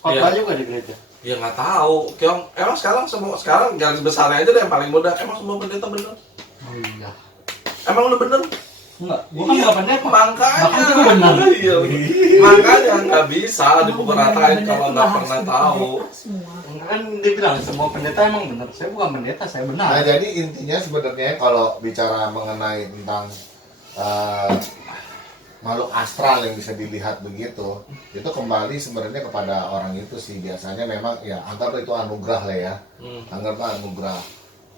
khotbah Iya. juga di gereja. Ya nggak tahu. Emang sekarang garis besarnya aja deh yang paling mudah. Emang semua pendeta bener? Oh iya. Emang lu bener? Enggak, gua kan nggak pendeta. Makanya. Bahkan itu benar. Iya. Makanya nggak bisa dipukul-ratain Bener-bener kalau itu nggak harus pernah jadi tahu. pendeta semua. Enggak kan dia bilang semua pendeta emang benar. Saya bukan pendeta, saya benar. Nah, jadi intinya sebenarnya kalau bicara mengenai tentang makhluk astral yang bisa dilihat begitu, itu kembali sebenarnya kepada orang itu sih. Biasanya memang ya anggaplah itu anugerah lah ya. Anggaplah anugerah.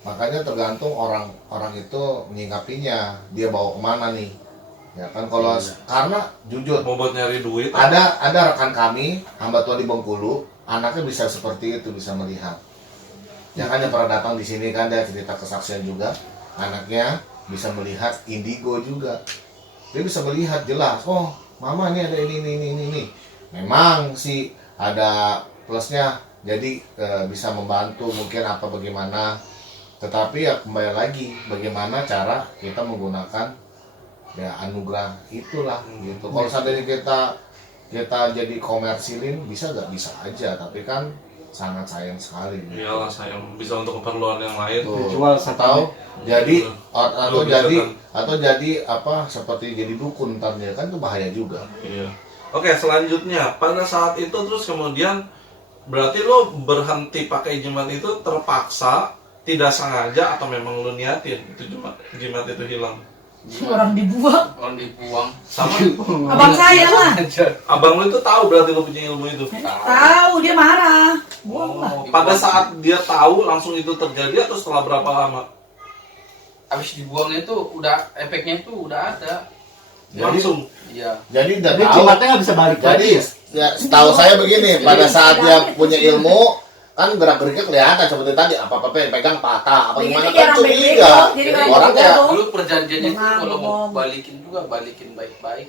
Makanya tergantung orang itu menyingkapinya, dia bawa kemana nih, ya kan. Kalau karena jujur Mau buat nyari duit. ada rekan kami hamba Tuhan di Bengkulu, anaknya bisa seperti itu, bisa melihat, ya kan, yang pernah datang di sini kan, dia cerita kesaksian juga, anaknya bisa melihat indigo juga, dia bisa melihat jelas, oh mama ini ada ini. Memang sih ada plusnya, jadi bisa membantu mungkin apa bagaimana, tetapi ya kembali lagi bagaimana cara kita menggunakan ya anugerah itulah gitu. Kalau seandainya kita jadi komersilin, bisa nggak, bisa aja, tapi kan sangat sayang sekali gitu. Iyalah, sayang, bisa untuk keperluan yang lain. Tuh. Jual Atau jadi atau Lu bisa jadi kan. atau jadi apa, seperti jadi dukun ntarnya kan, itu bahaya juga. Iya. Oke, selanjutnya pada saat itu terus kemudian berarti lo berhenti pakai jimat itu terpaksa, tidak sengaja, atau memang lo niatin itu jimat itu hilang? Orang dibuang. Orang dibuang. Sama Abang saya mah abang lo itu tahu berarti lo punya ilmu itu. tahu, dia marah. Buang lah. Pada saat dia tahu langsung itu terjadi atau setelah berapa lama? Habis dibuang itu udah efeknya itu udah ada. Langsung. Iya. Jadi udah Tapi tahu. jimatnya nggak bisa balik Jadi lagi. ya, setahu saya begini, pada saat dia punya ilmu kan gerak-geriknya kelihatan seperti tadi, apa-apa yang pegang patah, apa Begitu gimana dia kan orang curiga. bego, jadi Jadi orang orangnya bego. Dulu perjanjiannya itu kalau mau Bengong. balikin juga balikin baik-baik.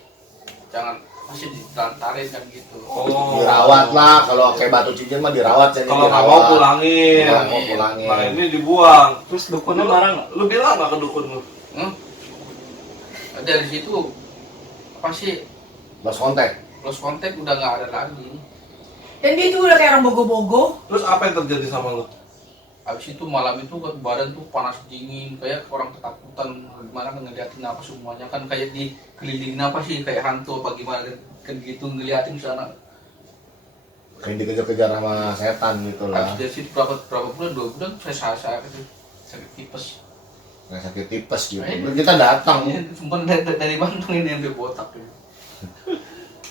Jangan masih ditarik kan gitu. Oh. dirawat lah, kalau kayak batu cincin mah dirawat, jadi Kalau nggak mau pulangin. Nggak mau pulangin. Nah ini dibuang. Terus dukunnya marah nggak? Lu bilang nggak ke dukun lu? Dari situ apa sih Lost kontak. lost contact udah nggak ada lagi. Dan dia tuh udah kayak orang bogo-bogo. Terus apa yang terjadi sama lu? Habis itu malam itu kan badan tuh panas dingin, kayak orang ketakutan gimana kan ngeliatin apa semuanya kan, kayak dikelilingin apa sih, kayak hantu apa gimana kan gitu ngeliatin sana. Kayak dikejar-kejar sama setan gitu lah. Habis dari situ berapa bulan, 2 bulan saya sakit tipes. Nggak sakit tipes gitu. Terus kita datang. Sumpah dari Bandung ini sampai botak tuh.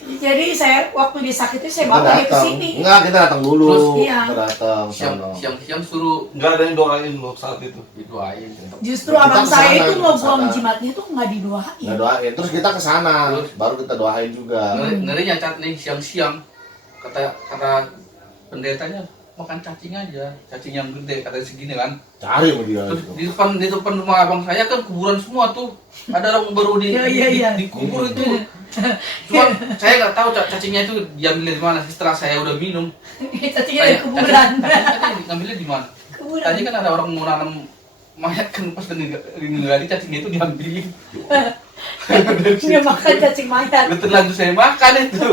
Jadi saya waktu dia sakit itu saya Kita bawa dia ke datang. sini. Enggak, kita datang dulu. Terus, iya. Kita datang sono. Siang suruh Nggak ada yang doain lu saat itu. didoain. Justru Kita abang kesana, saya itu kita ngebuang kesana. jimatnya tuh nggak didoain. Nggak doain. Terus kita ke sana, Terus? baru kita doain juga. Ngerinya cat nih siang-siang kata pendetanya makan cacing aja, cacing yang gede katanya segini kan. Cari sama dia Terus gitu. di depan rumah abang saya kan kuburan semua tuh, ada orang baru Iya. dikubur itu. Cuma saya nggak tahu cacingnya itu diambil dari mana. Setelah saya udah minum, Cacingnya dari kuburan. cacing ngambilnya di mana? Kuburan. Tadi kan ada orang mau nanam mayat kan, pas gali cacingnya itu diambilin. Dia makan cacing mayat. Udah terlanjur saya makan itu.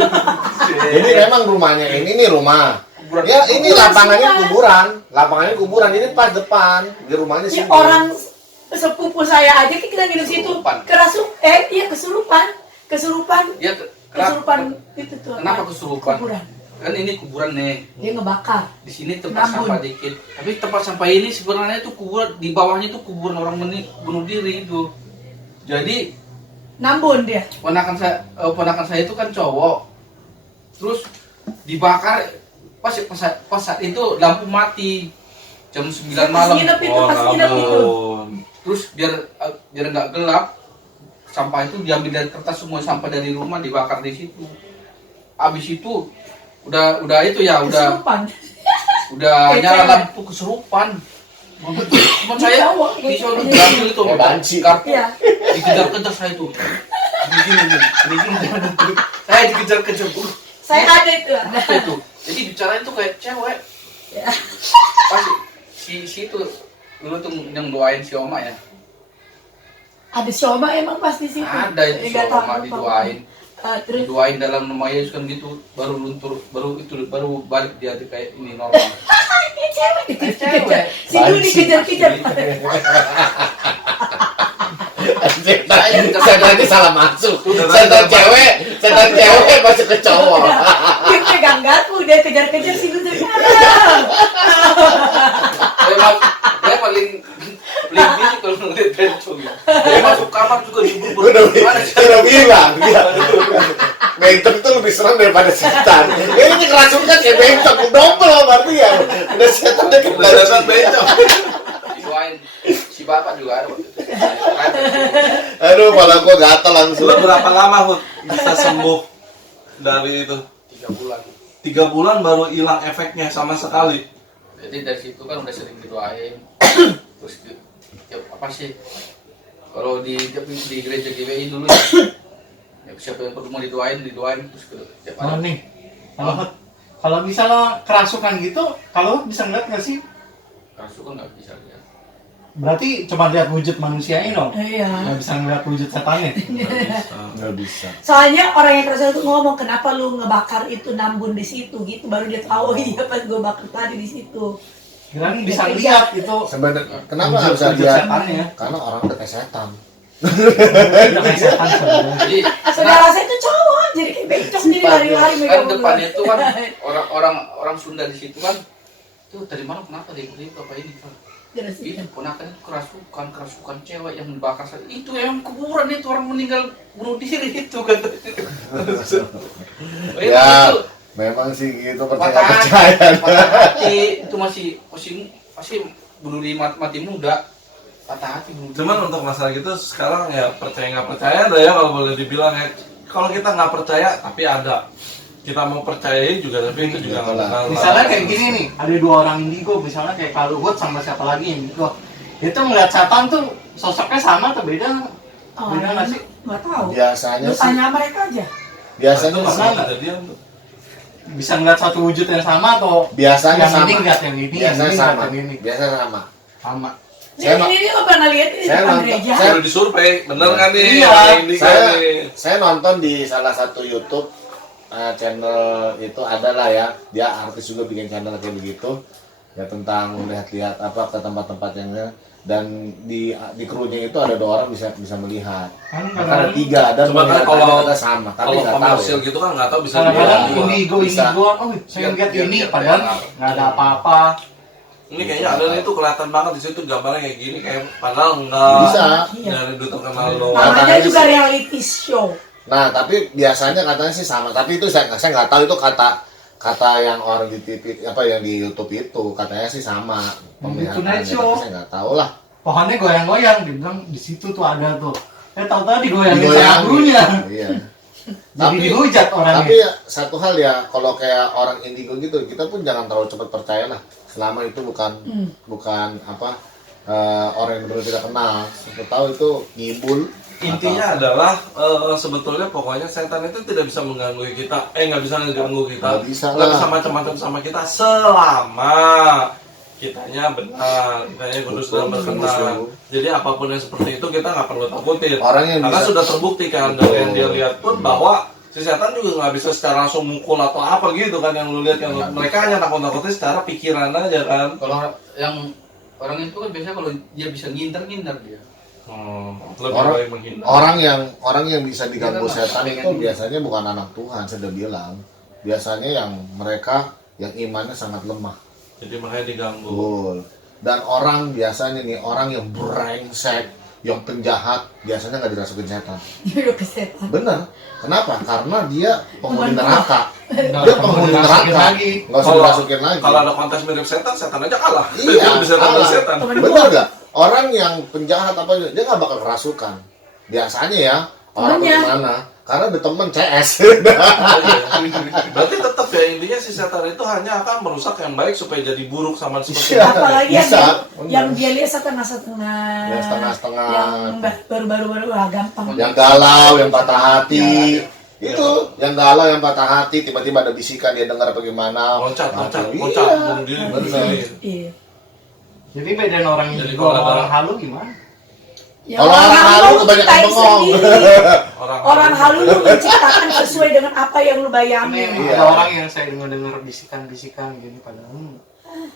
Ini memang rumahnya ini nih rumah. Kuburan. Ya ini Kuburan lapangannya semua. kuburan, lapangannya kuburan, ini pas depan di rumahnya Ya sini. orang sepupu saya aja kita nginep situ. Kesurupan. Iya kesurupan. Ya, Kesurupan itu tuh. kenapa kesurupan? Kuburan. Kan ini kuburan nih. Dia ngebakar. Di sini tempat Nambun. sampah dikit. Tapi tempat sampah ini sebenarnya itu kuburan, di bawahnya itu kuburan orang bunuh diri itu. Jadi Nambun dia. ponakan saya itu kan cowok. Terus dibakar pas saat itu lampu mati jam 9 malam. Nginep itu pas nginep itu. Terus Biar nggak gelap, sampah itu diambil dari kertas, semua sampah dari rumah dibakar di situ. Habis itu udah itu ya Kesurupan. udah Kayak nyala cewek. lampu kesurupan. Teman saya cowok, di sono kayak diambil itu Kayak banci. kartu, Iya. dikejar-kejar saya itu. Begini. Saya dikejar-kejar. Saya ada itu. Apa itu? Jadi bicara itu kayak cewek. Ya. Pas si itu dulu tuh yang doain si Oma ya. Ada sioma emang pas di situ. Ada itu si Nggak tahu, Oma lupa. didoain. Terus Didoain dalam nama Yesus kan gitu, baru luntur, baru balik dia kayak ini normal. ini cewek dikejar-kejar. Cewek. Si Dulu dikejar-kejar. Setan ini salah masuk. Setan cewek masuk ke cowok. Dia pegang garpu, dia kejar-kejar si Dulu. Saya paling gini kalau ngeliat bencong ya. Dia masuk kamar juga diburu-buru. Gue udah bilang, bencong itu lebih serem daripada setan. Ini kerasukan kayak bencong, double berarti ya. Udah setan dia kerasukan bencong. didoain. Si bapak juga ada waktu itu. Aduh, malah gua gatal langsung. Lu berapa lama Hud bisa sembuh dari itu? 3 bulan. 3 bulan baru hilang efeknya sama sekali. Jadi dari situ kan udah sering didoain. Terus apa sih? Kalau di gereja GBI dulu ya, siapa yang perlu mau didoain terus tiap Nah hari. nih, kalau misalnya kerasukan gitu, kalau bisa ngeliat nggak sih? Kerasukan nggak bisa lihat. Berarti cuma lihat wujud manusianya dong. Iya. Nggak bisa ngeliat wujud setannya. Nggak bisa. Soalnya orang yang kerasa itu ngomong, kenapa lu ngebakar itu nambun di situ gitu, baru dia tahu. Oh iya, pas gue bakar tadi di situ. Kirain bisa lihat itu. Sebenarnya kenapa nggak bisa wujud lihat? setannya. Karena orang udah kayak setan. Udah kayak setan sebenarnya. Jadi Saudara saya itu cowok, jadi kayak becok sendiri lari-lari kan megang depannya ular. itu kan orang Sunda di situ kan tuh dari mana kenapa dia ikut apa ini kan itu ponakan itu kerasukan cewek yang dibakar itu yang kuburan itu orang meninggal bunuh diri itu kan. Ya, memang sih gitu percaya patah hati itu masih bunuh diri mati muda, patah hati bunuh diri. Cuman untuk masalah gitu sekarang ya percaya nggak percaya ada ya kalau boleh dibilang ya. Kalau kita nggak percaya tapi ada, kita mau percayain juga tapi itu juga nggak bakal. Misalnya kayak gini nih, ada 2 orang indigo, misalnya kayak Kak Luhut sama siapa lagi indigo. Itu ngeliat setan tuh sosoknya sama atau beda? Oh, Beda nggak sih? nggak tahu. biasanya Lu sih tanya mereka aja. biasanya itu sih masalah kejadian tuh. Bisa ngeliat satu wujud yang sama atau biasanya yang sama. ini ngeliat yang ini, yang Biasanya ini sama. ngeliat yang ini? Biasanya sama. Sama. Saya no- Ini lo pernah lihat ini di saya depan nonton- gereja? saya- Udah disurvei, bener kan nih? Iya. Ada yang Saya nih. saya nonton di salah satu YouTube channel itu adalah ya, dia artis juga bikin channel kayak begitu ya tentang lihat-lihat apa ke tempat-tempat yang dan di krunya itu ada 2 orang bisa melihat. Kan Ada kadang-kadang 3 dan Cuma kan melihat kalau- ada sama, tapi Kalau nggak tahu. komersil Ya. gitu kan nggak tahu bisa kadang-kadang dibilang. indigo Bisa. indigoan, oh saya lihat ini padahal nggak ada apa-apa. Ini kayaknya ada nih tuh kelihatan banget di situ gambarnya kayak gini kayak padahal enggak. Bisa. Dari dulu kenal lo. Namanya Katanya juga sih- reality show. Nah, tapi biasanya katanya sih sama. Tapi itu saya nggak tahu itu kata yang orang di TV apa yang di YouTube itu katanya sih sama pemeliharannya. Tonight Show. Tapi saya nggak tahu lah. Pohonnya goyang-goyang, dibilang di situ tuh ada tuh. Tahu-tahu digoyangin sama Digoyangin. gurunya. Iya. Jadi Tapi- dihujat orangnya. Tapi ya, satu hal ya, kalau kayak orang indigo gitu, kita pun jangan terlalu cepat percaya lah. Selama itu bukan apa orang yang benar tidak kenal. Siapa tahu itu ngibul. Intinya adalah sebetulnya pokoknya setan itu tidak bisa mengganggu kita. Nggak bisa mengganggu kita. Nggak bisa Nggak lah. bisa macam-macam sama kita selama kitanya benar, kitanya kudus dan berkenan. Jadi apapun yang seperti itu kita nggak perlu takutin. Orang yang Karena bisa- sudah terbukti kan dari yang dia lihat pun bahwa si setan juga nggak bisa secara langsung mukul atau apa gitu kan yang lu lihat kan. Mereka hanya takut-takutin secara pikiran aja kan. Kalau yang orang itu kan biasanya kalau dia bisa ngindar dia. Lebih Orang- baik menghindar. Orang yang bisa diganggu Iya, setan kan, itu biasanya bukan anak Tuhan, saya udah bilang. Biasanya yang mereka yang imannya sangat lemah. Jadi makanya diganggu. Betul. Dan orang biasanya nih, orang yang brengsek, yang penjahat, biasanya nggak dirasukin setan. Udah ke setan. Bener. Kenapa? Karena dia penghuni Bukan neraka. Nggak Dia perlu penghuni dirasukin neraka. lagi. Nggak usah dirasukin lagi. Kalau ada kontes mirip setan, setan aja kalah. Iya, Dia bisa kalah. tahu setan. Temen Bener gua. nggak? Orang yang penjahat apa dia nggak bakal kerasukan. Biasanya ya orang Temennya. bagaimana? Karena ada temen CS. Berarti tetap ya intinya si setan itu hanya akan merusak yang baik supaya jadi buruk sama seperti Iya. itu. Apalagi Bisa, yang bener. dia lihat setengah-setengah. Yang setengah-setengah. Yang baru-baru gampang. Yang galau, yang patah hati. Ya. Itu yang galau, yang patah hati, tiba-tiba ada bisikan dia dengar apa gimana. Loncat, Mati. loncat, Iya, bunuh diri, bunuh bener. diri. Iya. Jadi bedain orang Jadi indigo kalau sama ada- orang halu gimana? Ya, Kalau orang halu kebanyakan ciptain bengong. sendiri. Orang Orang halu lu menciptakan sesuai dengan apa yang lu Ini bayangin. Iya. ada orang yang saya dengar bisikan-bisikan gini padahal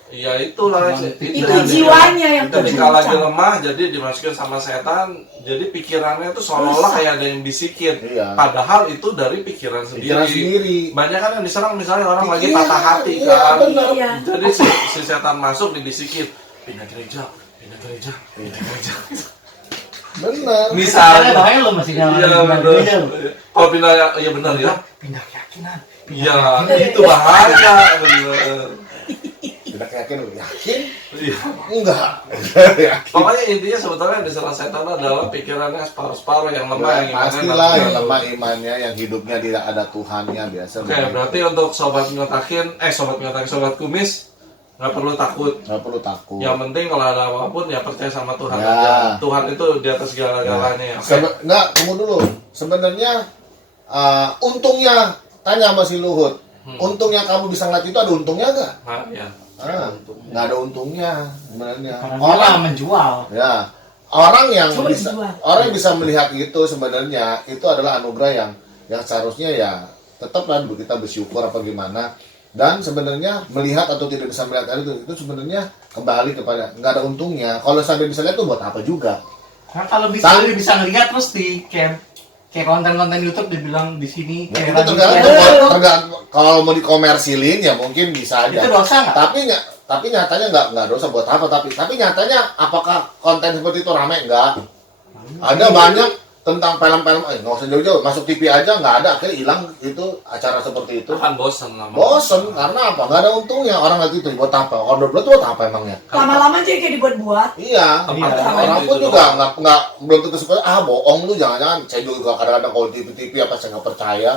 Ya itulah Itu jiwanya yang ketika lagi terguncang. lemah jadi dimasukin sama setan, jadi pikirannya itu seolah-olah kayak ada yang bisikin. Iya. Padahal itu dari pikiran Pikiran sendiri. Banyak kan yang diserang misalnya orang lagi Iya, patah hati iya, kan. benar. Iya. Jadi si setan masuk dibisikin, pindah gereja, pindah gereja, pindah gereja. Bener. Misalnya, bahaya lo masih iya nyalain benar. dia lo. Kalau pindah ya benar ya. Pindah keyakinan. Iya, itu bahaya benar. Tidak yakin, lu yakin? Iya. Enggak. Pokoknya intinya sebetulnya di dalam setan adalah pikirannya separuh-separuh yang lemah, yang imannya Pastilah lemah. yang lemah imannya, yang hidupnya tidak ada Tuhannya biasa. Oke, berarti untuk sobat kumis nggak perlu takut. Nggak perlu takut. Yang penting kalau ada apapun ya percaya sama Tuhan Ya. aja. Tuhan itu di atas segala-galanya. Ya. Oke. Nggak, tunggu dulu. Sebenarnya untungnya, tanya sama si Luhut. Untungnya kamu bisa ngeliat itu ada untungnya nggak? Nah, ya. Nggak ada untungnya sebenarnya. Karena dia malah menjual. Ya, orang yang Coba bisa dijual. orang yang bisa melihat itu sebenarnya itu adalah anugerah yang seharusnya ya tetaplah dulu kita bersyukur apa gimana. Dan sebenarnya melihat atau tidak bisa melihat hal itu sebenarnya kembali kepada nggak ada untungnya. Kalau sampai bisa lihat tuh buat apa juga? Nah, kalau bisa ngelihat terus di kayak konten-konten YouTube dibilang di sini Nah, kayak itu lagi tergantung kalau mau dikomersilin ya mungkin bisa aja. itu dosa nggak? Tapi nyatanya nggak dosa buat apa, tapi nyatanya apakah konten seperti itu ramai? Nggak. Ada banyak tentang film-film, nggak usah jauh-jauh, masuk TV aja nggak ada, akhirnya hilang itu acara seperti itu. Akan bosan lama. Bosen, karena apa? Nggak ada untungnya, orang ngerti itu buat apa? Order blood buat apa emangnya? Lama-lama jadi kayak dibuat-buat. Iya, Tempat orang itu pun juga doang. nggak belum tentu suka. Bohong lu, jangan-jangan. Saya juga kadang-kadang kalau di TV apa saya nggak percaya,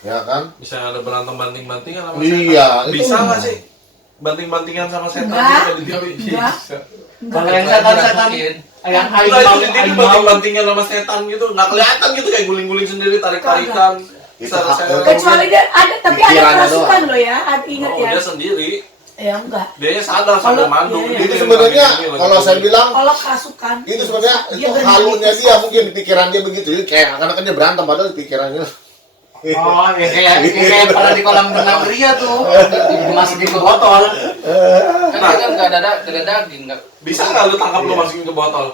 ya kan? Bisa ada berantem banting-bantingan sama Iya, setan. itu Bisa nggak enggak. sih? Banting-bantingan sama setan Enggak. juga di TV? Enggak. Kalau yang setan-setan yang Nah, itu harimau di TV banting-bantingan sama setan gitu, nggak kelihatan gitu kayak guling-guling sendiri, tarik-tarikan. Itu Seret-seret. Kecuali dia ada, tapi ada Pikirannya kerasukan doang. loh ya. Ingat Oh, ya. dia sendiri. Ya enggak. Dia sadar sambil Kalau- mandu. iya, iya. Dia Itu yang sebenarnya lagi gini, kalau lagi saya gini. bilang Kalau kerasukan itu sebenarnya dia itu benar-benar halunya bisa. dia mungkin di pikiran dia begitu. Jadi kayak akan dia berantem padahal di pikirannya. Oh, ya kayak pernah di kolam renang ria tuh dimasukin ke botol. Kan dia kan nggak ada daging, nggak Bisa nggak lu tangkap lu masukin ke botol?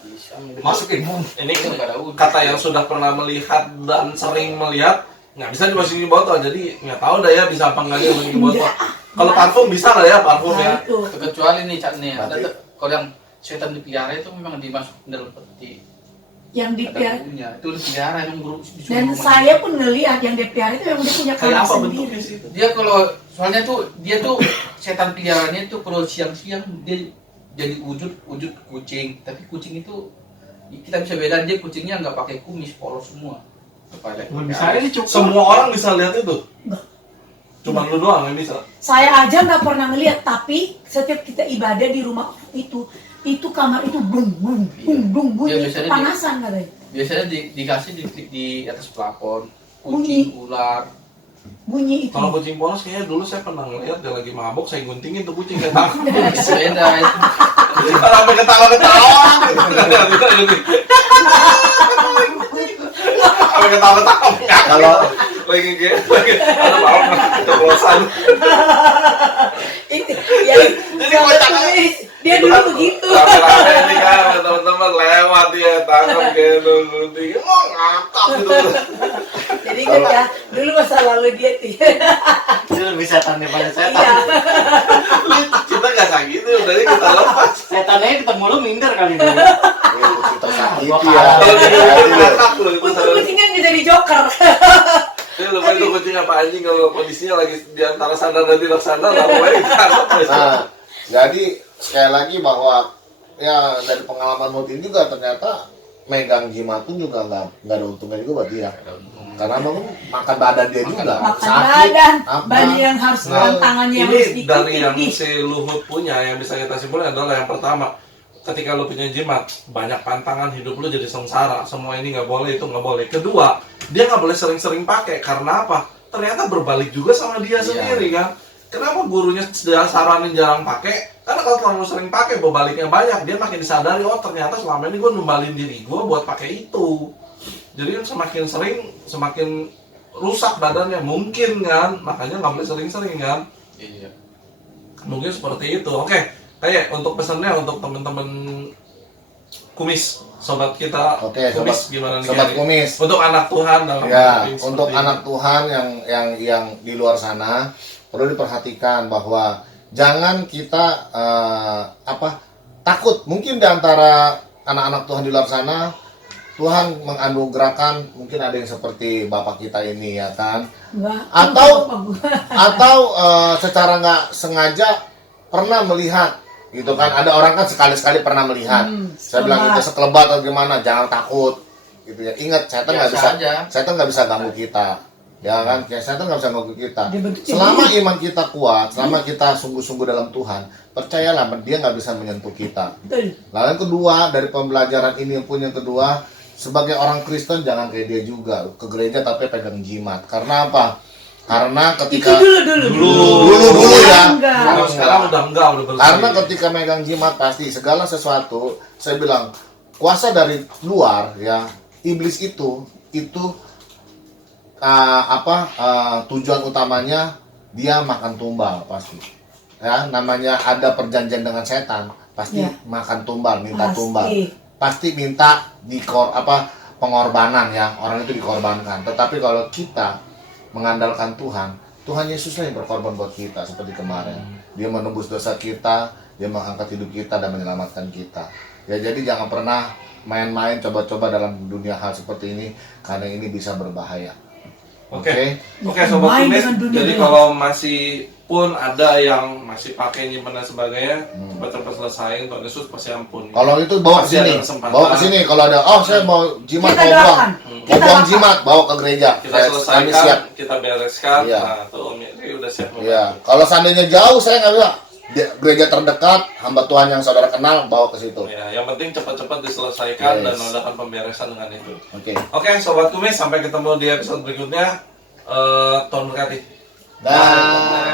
bisa. Masukin. Ini Itu nggak ada ujung. kata yang sudah pernah melihat dan sering melihat nggak bisa dimasukin ke botol, jadi nggak tahu dah ya bisa apa nggak dia dimasukin ke botol. Kalau parfum bisa lah ya parfum ya. Nah, itu. Kecuali nih Cak nih, ada Berarti- kalau yang setan dipelihara itu memang dimasukin dalam peti. Yang Ada dipiara. bukunya. Itu dipelihara emang guru. Dan saya pun ngelihat yang dipiara itu yang dia punya Kayak kamar apa sendiri. bentuknya sih itu? Dia kalau soalnya tuh dia tuh setan peliharaannya tuh kalau siang-siang dia jadi wujud kucing, tapi kucing itu kita bisa bedain dia kucingnya nggak pakai kumis, polos semua. Kepala. Bisa aja cukup. Semua orang bisa lihat itu. Cuma lu doang yang bisa. Saya aja nggak pernah ngelihat, tapi setiap kita ibadah di rumah itu kamar itu bung bung bung bung bunyi, Ya, biasanya kepanasan katanya. Biasanya dikasih di atas plafon, Bunyi. kucing, ular. Bunyi itu. Kalau kucing polos kayaknya dulu saya pernah ngeliat dia lagi mabok, saya guntingin tuh kucing kayak tangkap. Itu beda. Itu. Kucing kalau sampai ketawa-ketawa. Sampai ketawa-ketawa. Kalau lagi ada balon keceplosan. Itu ya. Jadi kocak Dia dulu begitu. Rame-rame nih kan teman-teman lewat dia tangkap kayak gunting. Oh ngakak gitu. Jadi ingat ya, dulu masa lalu dia tuh. Itu lebih setan daripada Iya. setan. Kita nggak sakit tuh, dari kita lepas. Setannya ketemu lu minder kali dulu. kita sakiti Gua ya. kalah. Kalau dia ngakak loh itu. Kucing-kucingnya jadi joker. Dia lupa itu kucing apa anjing kalau kondisinya lagi di antara sadar dan tidak sadar, lalu ditangkap. Nah, jadi sekali lagi bahwa ya dari pengalaman Mutin juga ternyata megang jimat pun juga nggak ada untungnya juga buat dia. Karena mau makan badan dia juga. Makan Sakit, badan, apa. badan yang harus Nah, tangannya yang harus Ini dari yang diikuti. si Luhut punya yang bisa kita simpulkan adalah yang pertama, ketika lu punya jimat, banyak pantangan, hidup lu jadi sengsara, semua ini nggak boleh, itu nggak boleh. Kedua, dia nggak boleh sering-sering pakai, karena apa? Ternyata berbalik juga sama dia sendiri kan. Kenapa gurunya saranin jarang pakai? Karena kalau terlalu sering pakai, berbaliknya banyak, dia makin disadari, oh ternyata selama ini gue numbalin diri gue buat pakai itu. Jadi kan semakin sering, semakin rusak badannya, mungkin kan, makanya nggak boleh sering-sering kan. Iya. Mungkin seperti itu. Oke, kayak untuk pesannya untuk teman-teman kumis, sobat kita Oke, kumis gimana nih? sobat Gary? kumis. Untuk anak Tuhan dalam Ya, seperti untuk ini. anak Tuhan yang di luar sana perlu diperhatikan bahwa jangan kita takut. Mungkin di antara anak-anak Tuhan di luar sana Tuhan menganugerahkan, mungkin ada yang seperti bapak kita ini ya kan, Enggak. atau secara nggak sengaja pernah melihat Gitu kan, ada orang kan sekali-sekali pernah melihat. Saya bilang itu sekelebat atau gimana, jangan takut. Gitu ya. Ingat, setan nggak bisa, Biasa aja. setan nggak bisa ganggu kita. Ya kan, setan nggak bisa ganggu kita. Dia bentuknya Selama iman kita kuat, selama kita sungguh-sungguh dalam Tuhan, percayalah dia nggak bisa menyentuh kita. Betul. Lalu yang kedua, dari pembelajaran ini pun yang kedua, sebagai orang Kristen jangan kayak dia juga ke gereja tapi pegang jimat. Karena apa? Karena Itu ketika Dulu ya. sekarang udah enggak, udah bersih. Karena ketika megang jimat pasti segala sesuatu, saya bilang kuasa dari luar ya, iblis itu tujuan utamanya dia makan tumbal pasti. Ya, namanya ada perjanjian dengan setan, pasti Ya. makan tumbal, minta Pasti. tumbal. Pasti minta pengorbanan ya, orang itu dikorbankan. Tetapi kalau kita mengandalkan Tuhan, Tuhan Yesuslah yang berkorban buat kita seperti kemarin. Dia menembus dosa kita, dia mengangkat hidup kita dan menyelamatkan kita. Ya jadi jangan pernah main-main coba-coba dalam dunia hal seperti ini karena ini bisa berbahaya. Oke, Ya, sobat main kumis. dengan dunia Jadi gelap. kalau masih pun ada yang masih pakai nyimpen dan sebagainya, cepat-cepat selesaiin. Tuhan Yesus pasti ampun. Kalau itu bawa ke Masih ada sini, kesempatan. bawa ke sini. Kalau ada, saya mau jimat, Kita mau buang, doakan. mau Kita buang doakan. jimat, bawa ke gereja. Kita Kami selesaikan, siap. kita bereskan. Iya. Nah, tuh Om Yeri udah siap. Iya. Kalau seandainya jauh, saya nggak bisa. Gereja terdekat, hamba Tuhan yang saudara kenal, bawa ke situ. Ya, yang penting cepat-cepat diselesaikan Yes. dan adakan pemberesan dengan itu. Oke. Oke, sobat kumis, sampai ketemu di episode berikutnya. Tuhan berkati. Dah.